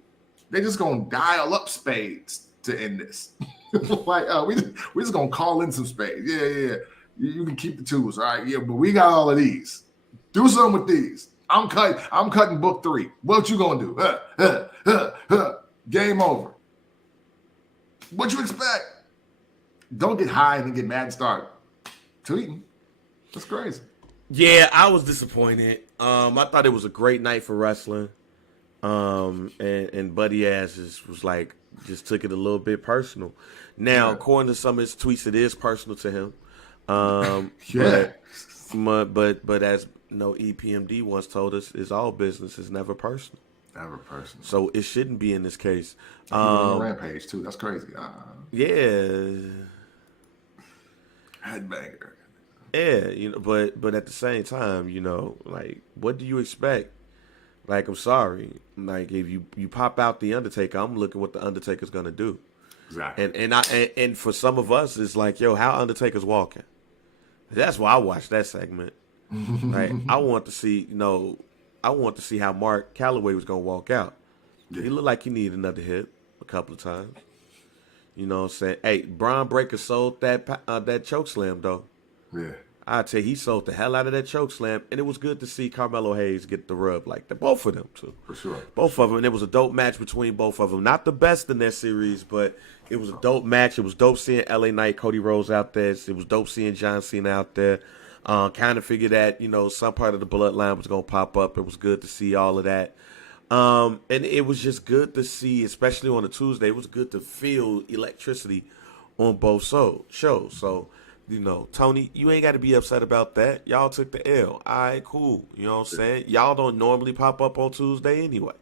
They just gonna dial up spades to end this. Like we just gonna call in some spades. Yeah. You can keep the twos, all right? Yeah, but we got all of these. Do something with these. I'm cutting book 3. What you gonna do? Game over. What you expect? Don't get high and then get mad and start tweeting. That's crazy. Yeah, I was disappointed. I thought it was a great night for wrestling. And Buddy Ass was like, just took it a little bit personal. Now, according to some of his tweets, it is personal to him. Yeah. But as EPMD once told us, it's all business. It's never personal. Never personal. So it shouldn't be in this case. On a rampage too. That's crazy. Yeah. Headbanger. Yeah, but at the same time, like, what do you expect? Like, I'm sorry. Like, if you pop out the Undertaker, I'm looking what the Undertaker's gonna do. Exactly. And for some of us, it's like, yo, how Undertaker's walking. That's why I watched that segment. Like, I want to see how Mark Calloway was gonna walk out. Yeah. He looked like he needed another hit a couple of times. You know what I'm saying? Hey, Braun Breaker sold that choke slam though. Yeah. I tell you, he sold the hell out of that choke slam, and it was good to see Carmelo Hayes get the rub like that. Both of them too. For sure. Both of them. And it was a dope match between both of them. Not the best in their series, but it was a dope match. It was dope seeing LA Knight, Cody Rhodes out there. It was dope seeing John Cena out there. Kind of figured that, some part of the bloodline was going to pop up. It was good to see all of that. And it was just good to see, especially on a Tuesday, it was good to feel electricity on both shows. So, Tony, you ain't got to be upset about that. Y'all took the L. All right, cool. You know what I'm saying? Y'all don't normally pop up on Tuesday anyway.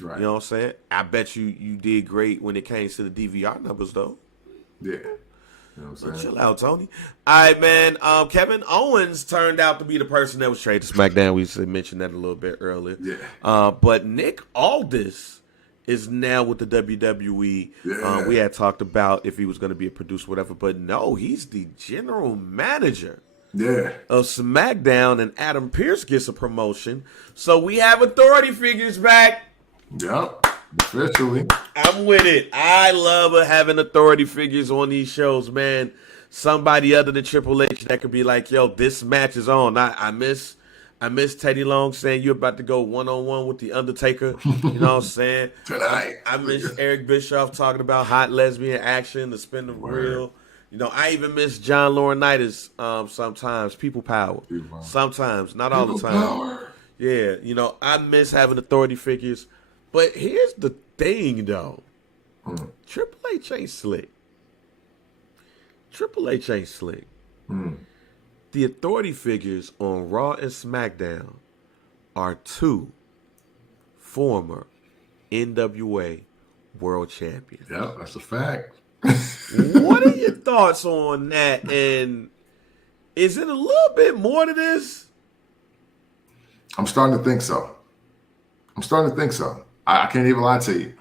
Right. You know what I'm saying? I bet you did great when it came to the DVR numbers, though. Yeah. You know what I'm saying? Chill out, Tony. All right, man. Kevin Owens turned out to be the person that was traded to SmackDown. We mentioned that a little bit earlier. Yeah. But Nick Aldis is now with the WWE. Yeah. We had talked about if he was going to be a producer, whatever. But no, he's the general manager of SmackDown, and Adam Pearce gets a promotion. So we have authority figures back. Yep. Officially. I'm with it. I love having authority figures on these shows, man. Somebody other than Triple H that could be like, yo, this match is on. I miss I miss Teddy Long saying you're about to go one-on-one with The Undertaker. You know what I'm saying? Tonight. I miss Eric Bischoff talking about hot lesbian action, the spin of reel. You know, I even miss John Laurinaitis sometimes. People power. Sometimes, not all the time. Power. Yeah, you know, I miss having authority figures. But here's the thing, though. Triple H ain't slick. Triple H ain't slick. The authority figures on Raw and SmackDown are two former NWA World Champions. Yeah, that's a fact. What are your thoughts on that? And is it a little bit more to this? I'm starting to think so. I can't even lie to you.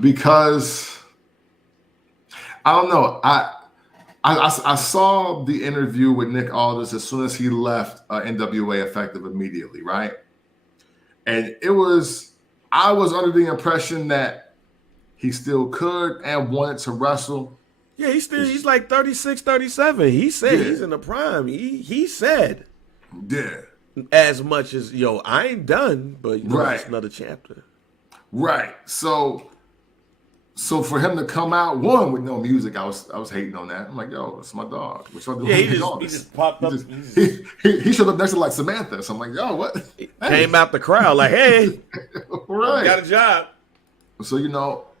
Because I don't know. I saw the interview with Nick Aldis as soon as he left NWA effective immediately, right? And I was under the impression that he still could and wanted to wrestle. Yeah, he's like 36, 37. He said he's in the prime. He said as much as, I ain't done, but it's another chapter. Right. So for him to come out with no music, I was hating on that. I'm like, yo, it's my dog. What y'all doing? Yeah, he just popped up. He showed up next to like Samantha. So I'm like, yo, what? Came out the crowd like, hey, right, got a job. So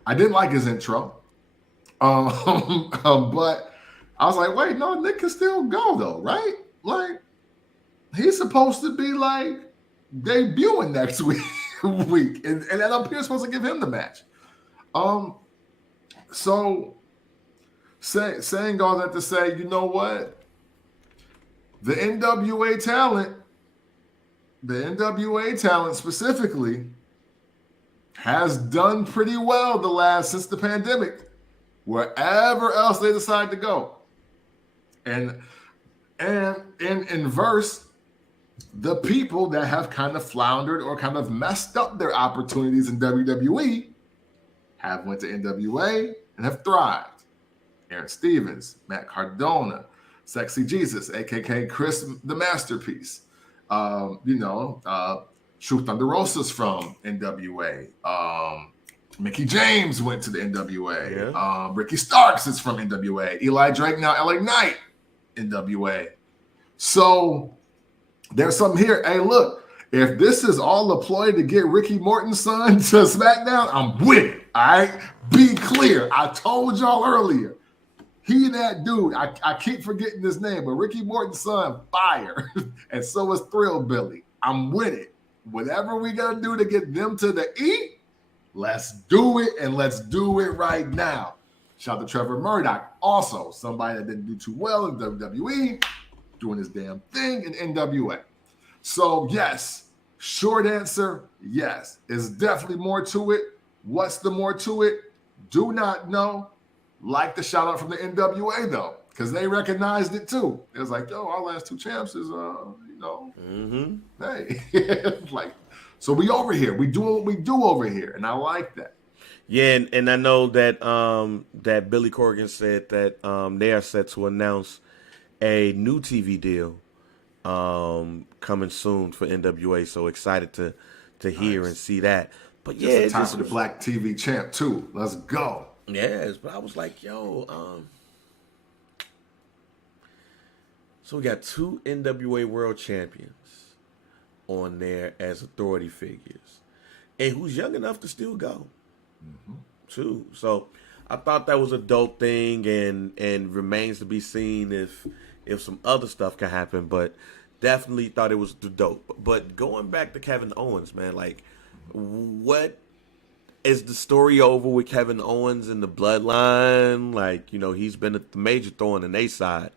I didn't like his intro, but I was like, wait, no, Nick can still go though, right? Like he's supposed to be like debuting next week, and then up here supposed to give him the match. So saying all that to say, you know what? The NWA talent specifically has done pretty well since the pandemic, wherever else they decide to go. And in inverse, the people that have kind of floundered or kind of messed up their opportunities in WWE have went to NWA and have thrived. Aaron Stevens, Matt Cardona, Sexy Jesus, aka Chris the Masterpiece. Truth Thunder Rosa's from NWA. Mickey James went to the NWA. Yeah. Ricky Starks is from NWA. Eli Drake, now LA Knight, NWA. So there's something here. Hey, look, if this is all a ploy to get Ricky Morton's son to SmackDown, I'm with it. All right? Be clear. I told y'all earlier. He that dude, I keep forgetting his name, but Ricky Morton's son, fire. And so is Thrill Billy. I'm with it. Whatever we got to do to get them to the E, let's do it, and let's do it right now. Shout out to Trevor Murdoch. Also, somebody that didn't do too well in WWE, doing his damn thing in NWA. So, yes, short answer, yes. There's definitely more to it. What's the more to it? Do not know. Like the shout out from the NWA, though, because they recognized it, too. It was like, yo, our last two champs is, hey. Like, so we over here. We do what we do over here, and I like that. Yeah, and I know that that Billy Corgan said that they are set to announce a new TV deal coming soon for NWA. So excited to hear and see that. But just yeah, time for the Black TV champ too. Let's go. Yes, but I was like, yo, so we got two NWA World Champions on there as authority figures, and who's young enough to still go, too. So I thought that was a dope thing, and remains to be seen if some other stuff can happen. But definitely thought it was dope. But going back to Kevin Owens, man, like, what is the story over with Kevin Owens and the bloodline? Like, he's been a major thorn in their side,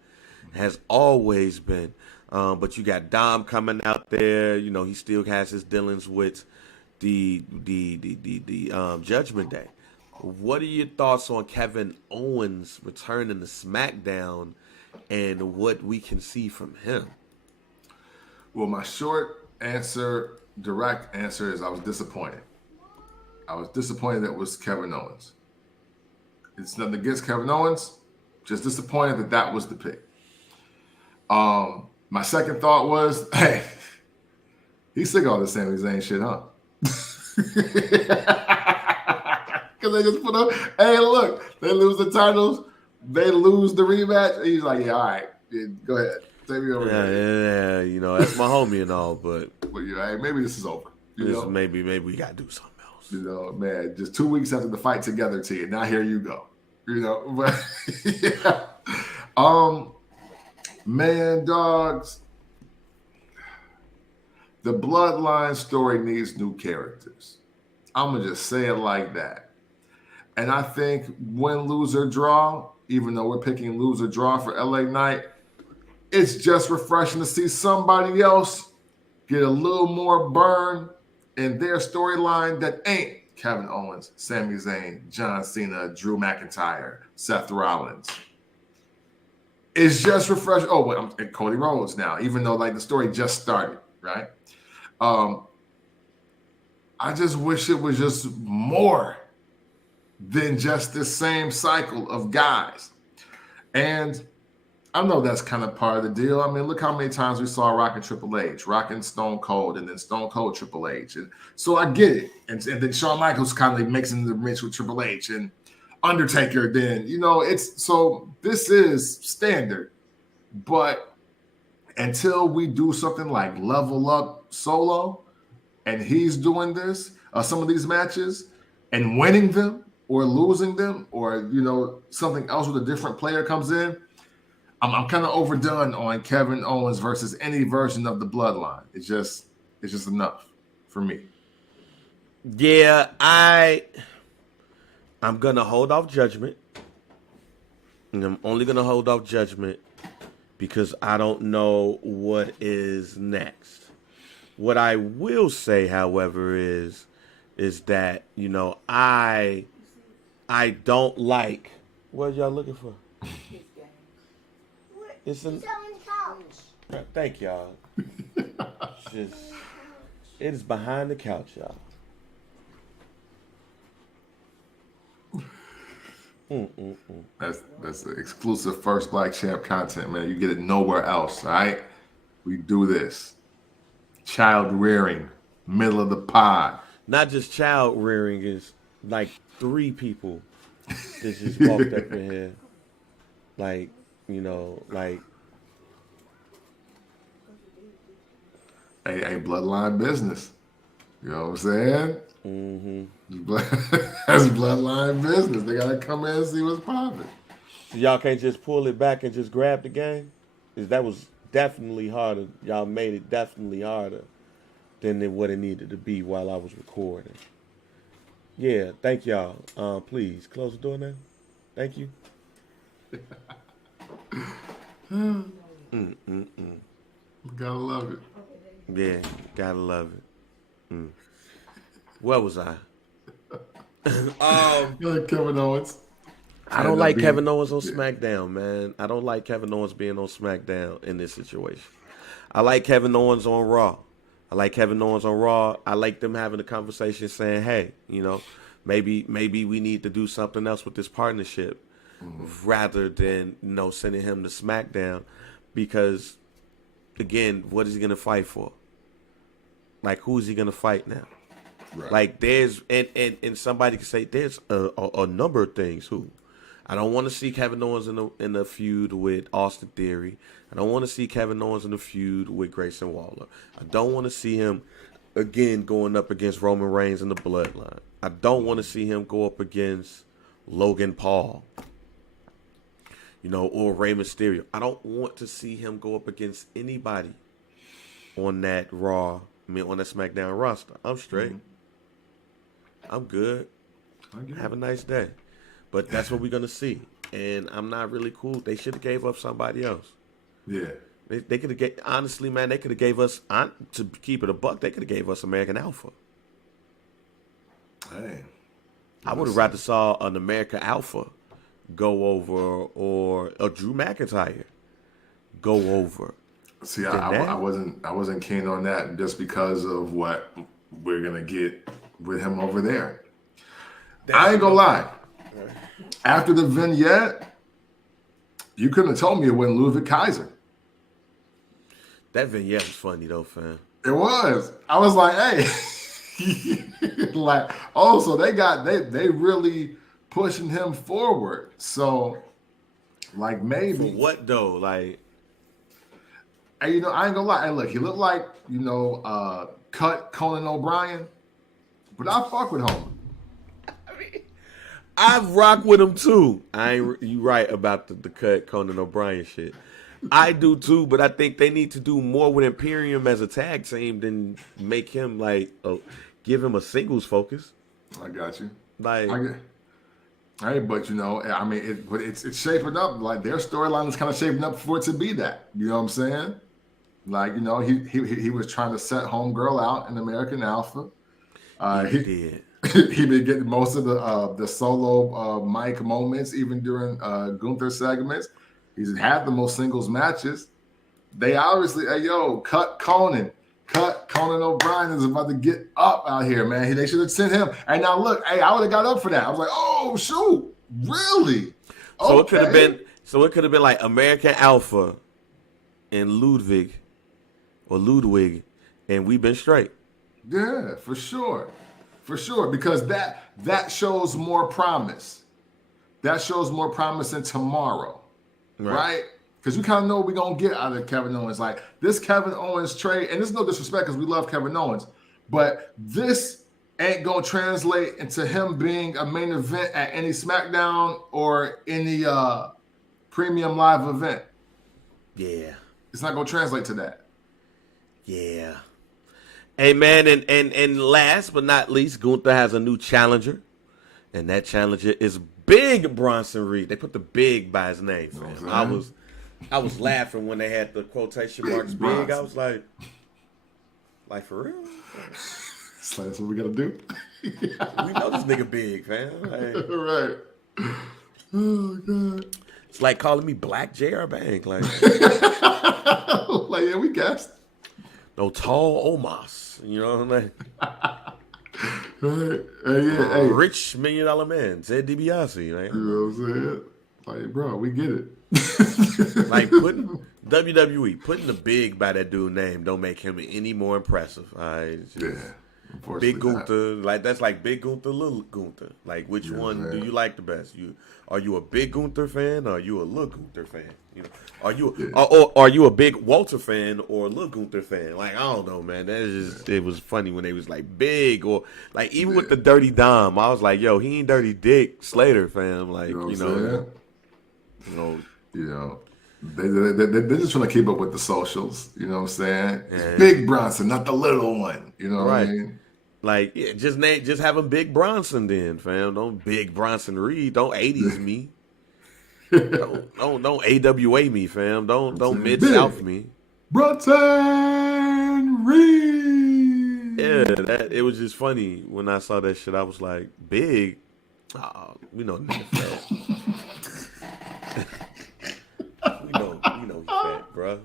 has always been. But you got Dom coming out there. He still has his dealings with the Judgment Day. What are your thoughts on Kevin Owens returning to SmackDown and what we can see from him? Well, my short answer, direct answer is I was disappointed. I was disappointed that it was Kevin Owens. It's nothing against Kevin Owens, just disappointed that was the pick. My second thought was, hey, he's sick of all this Sami Zayn shit, huh? Because they just put up, hey, look, they lose the titles, they lose the rematch. And he's like, yeah, all right, yeah, go ahead, take me over there. Yeah, you know, that's my homie and all, but yeah, hey, maybe this is over. Maybe we gotta do something else. You know, man, just 2 weeks after the fight together to you. Now here you go. You know, but yeah. Man, dogs. The bloodline story needs new characters. I'm gonna just say it like that. And I think win, lose, or draw, even though we're picking lose or draw for LA Knight, it's just refreshing to see somebody else get a little more burn in their storyline that ain't Kevin Owens, Sami Zayn, John Cena, Drew McIntyre, Seth Rollins. It's just refreshing. Oh, wait, I'm at Cody Rhodes now, even though like the story just started, right? I just wish it was just more than just the same cycle of guys. And I know that's kind of part of the deal. I mean, look how many times we saw Rock and Triple H, Rock and Stone Cold, and then Stone Cold Triple H. And so I get it. And then Shawn Michaels kind of mixing the mix with Triple H and Undertaker. Then, you know, it's so this is standard. But until we do something like Level Up Solo, and he's doing this, some of these matches, and winning them or losing them, or, you know, something else with a different player comes in, I'm kind of overdone on Kevin Owens versus any version of the bloodline. It's just enough for me. Yeah, I'm gonna hold off judgment. And I'm only gonna hold off judgment because I don't know what is next. What I will say, however, is that, you know, I don't like. What y'all looking for? It's an couch. Thank y'all. It is behind the couch, y'all. That's the exclusive First Black Champ content, man. You get it nowhere else. All right, we do this. Child rearing, middle of the pod. Not just child rearing, is like 3 people that just walked up in here. Like, you know, like. Ain't bloodline business. You know what I'm saying? Mm-hmm. That's bloodline business. They gotta come in and see what's popping. So y'all can't just pull it back and just grab the game? Because that was definitely harder. Y'all made it definitely harder than what it needed to be while I was recording. Yeah, thank y'all. Please close the door now. Thank you. Gotta love it. Yeah, gotta love it. Where was I? You like Kevin Owens? I don't like Kevin Owens on SmackDown, man. I don't like Kevin Owens being on SmackDown in this situation. I like Kevin Owens on Raw. I like them having a conversation saying, hey, you know, maybe we need to do something else with this partnership rather than, you know, sending him to SmackDown because, again, what is he going to fight for? Like, who is he going to fight now? Right. Like, there's, and somebody can say there's a number of things who. I don't want to see Kevin Owens in a feud with Austin Theory. I don't want to see Kevin Owens in a feud with Grayson Waller. I don't want to see him, again, going up against Roman Reigns in the Bloodline. I don't want to see him go up against Logan Paul, you know, or Rey Mysterio. I don't want to see him go up against anybody on that Raw, on that SmackDown roster. I'm straight. I'm good. Have a nice day. But that's what we're going to see. And I'm not really cool. They should have gave up somebody else. Yeah. They could have, honestly, man, they could have gave us, to keep it a buck, they could have gave us American Alpha. Hey. I would have rather saw an American Alpha go over or a Drew McIntyre go over. See, I wasn't keen on that just because of what we're going to get with him over there. I ain't going to lie. After the vignette, you couldn't have told me it wasn't Ludwig Kaiser. That vignette was funny though, fam. It was. I was like, hey, like, oh, so they really pushing him forward. So, like, For maybe, what though? Like, and I ain't gonna lie. Hey, look, he looked like cut Conan O'Brien, but I fuck with Homer. I rock with him too. You right about the cut Conan O'Brien shit. I do too, but I think they need to do more with Imperium as a tag team than make him give him a singles focus. I got you. Like, hey, but I mean, it's shaping up. Like their storyline is kind of shaping up for it to be that. You know what I'm saying? Like he was trying to set Homegirl out in American Alpha. he did. He been getting most of the solo mic moments, even during Gunther segments. He's had the most singles matches. They obviously, hey yo, cut Conan O'Brien is about to get up out here, man. They should have sent him. And now look, hey, I would have got up for that. I was like, oh shoot, really? So it could have been like American Alpha and Ludwig, and we've been straight. Yeah, for sure. For sure, because that shows more promise. That shows more promise in tomorrow, right? Because we kind of know what we're going to get out of Kevin Owens. Like, this Kevin Owens trade, and this is no disrespect because we love Kevin Owens, but this ain't going to translate into him being a main event at any SmackDown or any premium live event. Yeah. It's not going to translate to that. Yeah. Hey, man, and last but not least, Gunther has a new challenger, and that challenger is Big Bronson Reed. They put the big by his name, fam. I was laughing when they had the quotation marks big. I was like for real? It's like, that's what we got to do. We know this nigga big, fam. Like, right. Oh, God. It's like calling me Black J.R. Bank. Like, like, yeah, we guessed. No, tall Omos. You know what I mean? Right. Hey. Rich $1 million man, Ted DiBiase. Like, you know what I'm saying? Like, bro, we get it. Like, putting the big by that dude's name don't make him any more impressive. Big Gunther, like that's like Big Gunther, Little Gunther. Like, which one do you like the best? Are you a Big Gunther fan or are you a Little Gunther fan? Are you a Big Walter fan or a Little Gunther fan? Like, I don't know, man. It was funny when they was like big or like even with the Dirty Dom. I was like, yo, he ain't Dirty Dick Slater, fam. Like, they're just trying to keep up with the socials. You know what I'm saying? It's Big Bronson, not the little one. You know what I mean? Like, yeah, just have him Big Bronson then, fam. Don't Big Bronson Reed. Don't 80s me. don't AWA me, fam. Don't Mid South me. Bronson Reed. Yeah, it was just funny when I saw that shit. I was like, big. We know nigga fat. we know he fat, bro.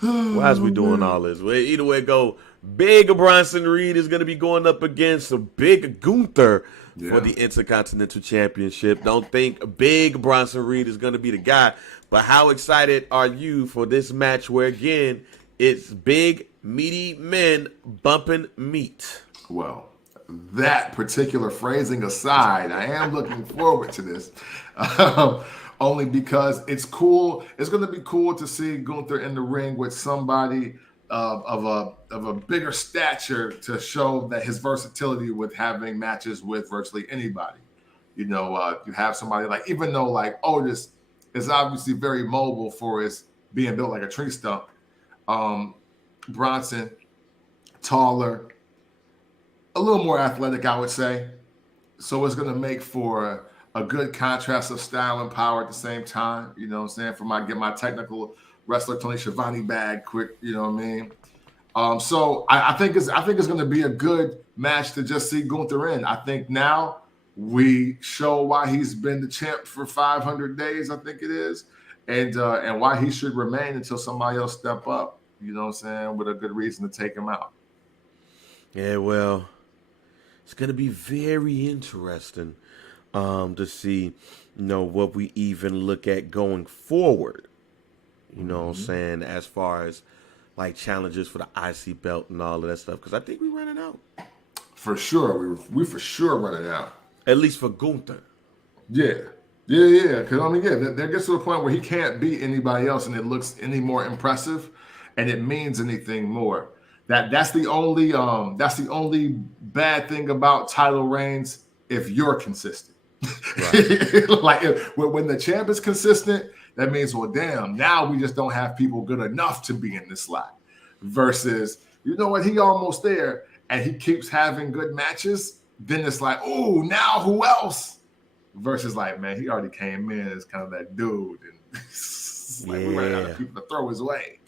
Why is we doing all this? Well, either way it go, Big Bronson Reed is going to be going up against a Big Gunther for the Intercontinental Championship. Don't think Big Bronson Reed is going to be the guy, but how excited are you for this match where, again, it's big, meaty men bumping meat? Well, that particular phrasing aside, I am looking forward to this. Only because it's cool. It's going to be cool to see Gunther in the ring with somebody of a bigger stature to show that his versatility with having matches with virtually anybody. You have somebody like, even though like Otis is obviously very mobile for his being built like a tree stump, Bronson, taller, a little more athletic, I would say. So it's going to make for a good contrast of style and power at the same time. You know what I'm saying? Get my technical wrestler Tony Schiavone bag quick. You know what I mean? So I think it's going to be a good match to just see Gunther in. I think now we show why he's been the champ for 500 days. I think it is, and why he should remain until somebody else step up. You know what I'm saying? With a good reason to take him out. Yeah, well, it's going to be very interesting to see, what we even look at going forward. You know what I'm saying? As far as like challenges for the IC belt and all of that stuff? Because I think we're running out. For sure, we for sure running out. At least for Gunther. Yeah. Because I mean, there gets to a point where he can't beat anybody else, and it looks any more impressive, and it means anything more. That's the only bad thing about title reigns if you're consistent. Right. Like when the champ is consistent, that means, well, damn, now we just don't have people good enough to be in this slot. Versus, you know what, he almost there, and he keeps having good matches. Then it's like, oh, now who else? Versus like, man, he already came in as kind of that dude, and like we ran out of people to throw his way.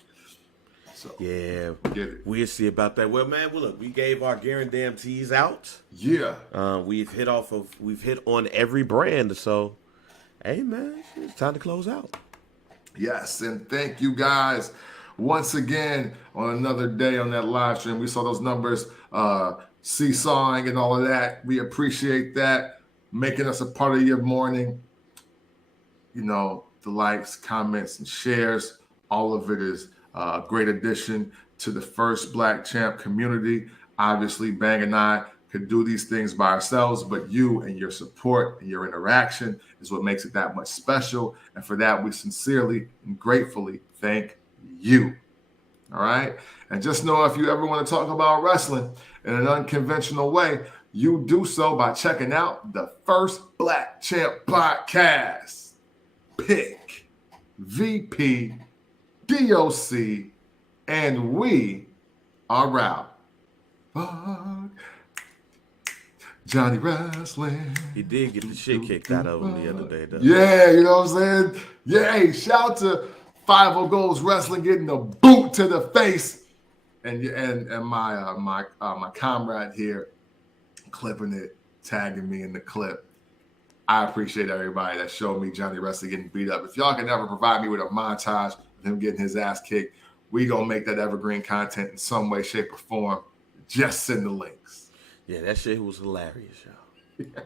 So yeah, get it. We'll see about that. Well, man, look, we gave our guarantees out. Yeah, we've hit on every brand. So, hey, man, it's time to close out. Yes, and thank you guys once again on another day on that live stream. We saw those numbers seesawing and all of that. We appreciate that. Making us a part of your morning. You know, the likes, comments, and shares. All of it is a great addition to the First Black Champ community. Obviously, Bang and I could do these things by ourselves, but you and your support and your interaction is what makes it that much special. And for that, we sincerely and gratefully thank you. All right? And just know if you ever want to talk about wrestling in an unconventional way, you do so by checking out the First Black Champ podcast. Pick, VP, DOC, and we are out. Fuck Johnny Wrestling. He did get the shit kicked out of him the other day, though. Yeah, you know what I'm saying? Yeah, hey, shout out to 50 Goals Wrestling getting the boot to the face. And my comrade here clipping it, tagging me in the clip. I appreciate everybody that showed me Johnny Wrestling getting beat up. If y'all can ever provide me with a montage of him getting his ass kicked, we gonna make that evergreen content in some way, shape, or form. Just send the links. Yeah, that shit was hilarious, y'all.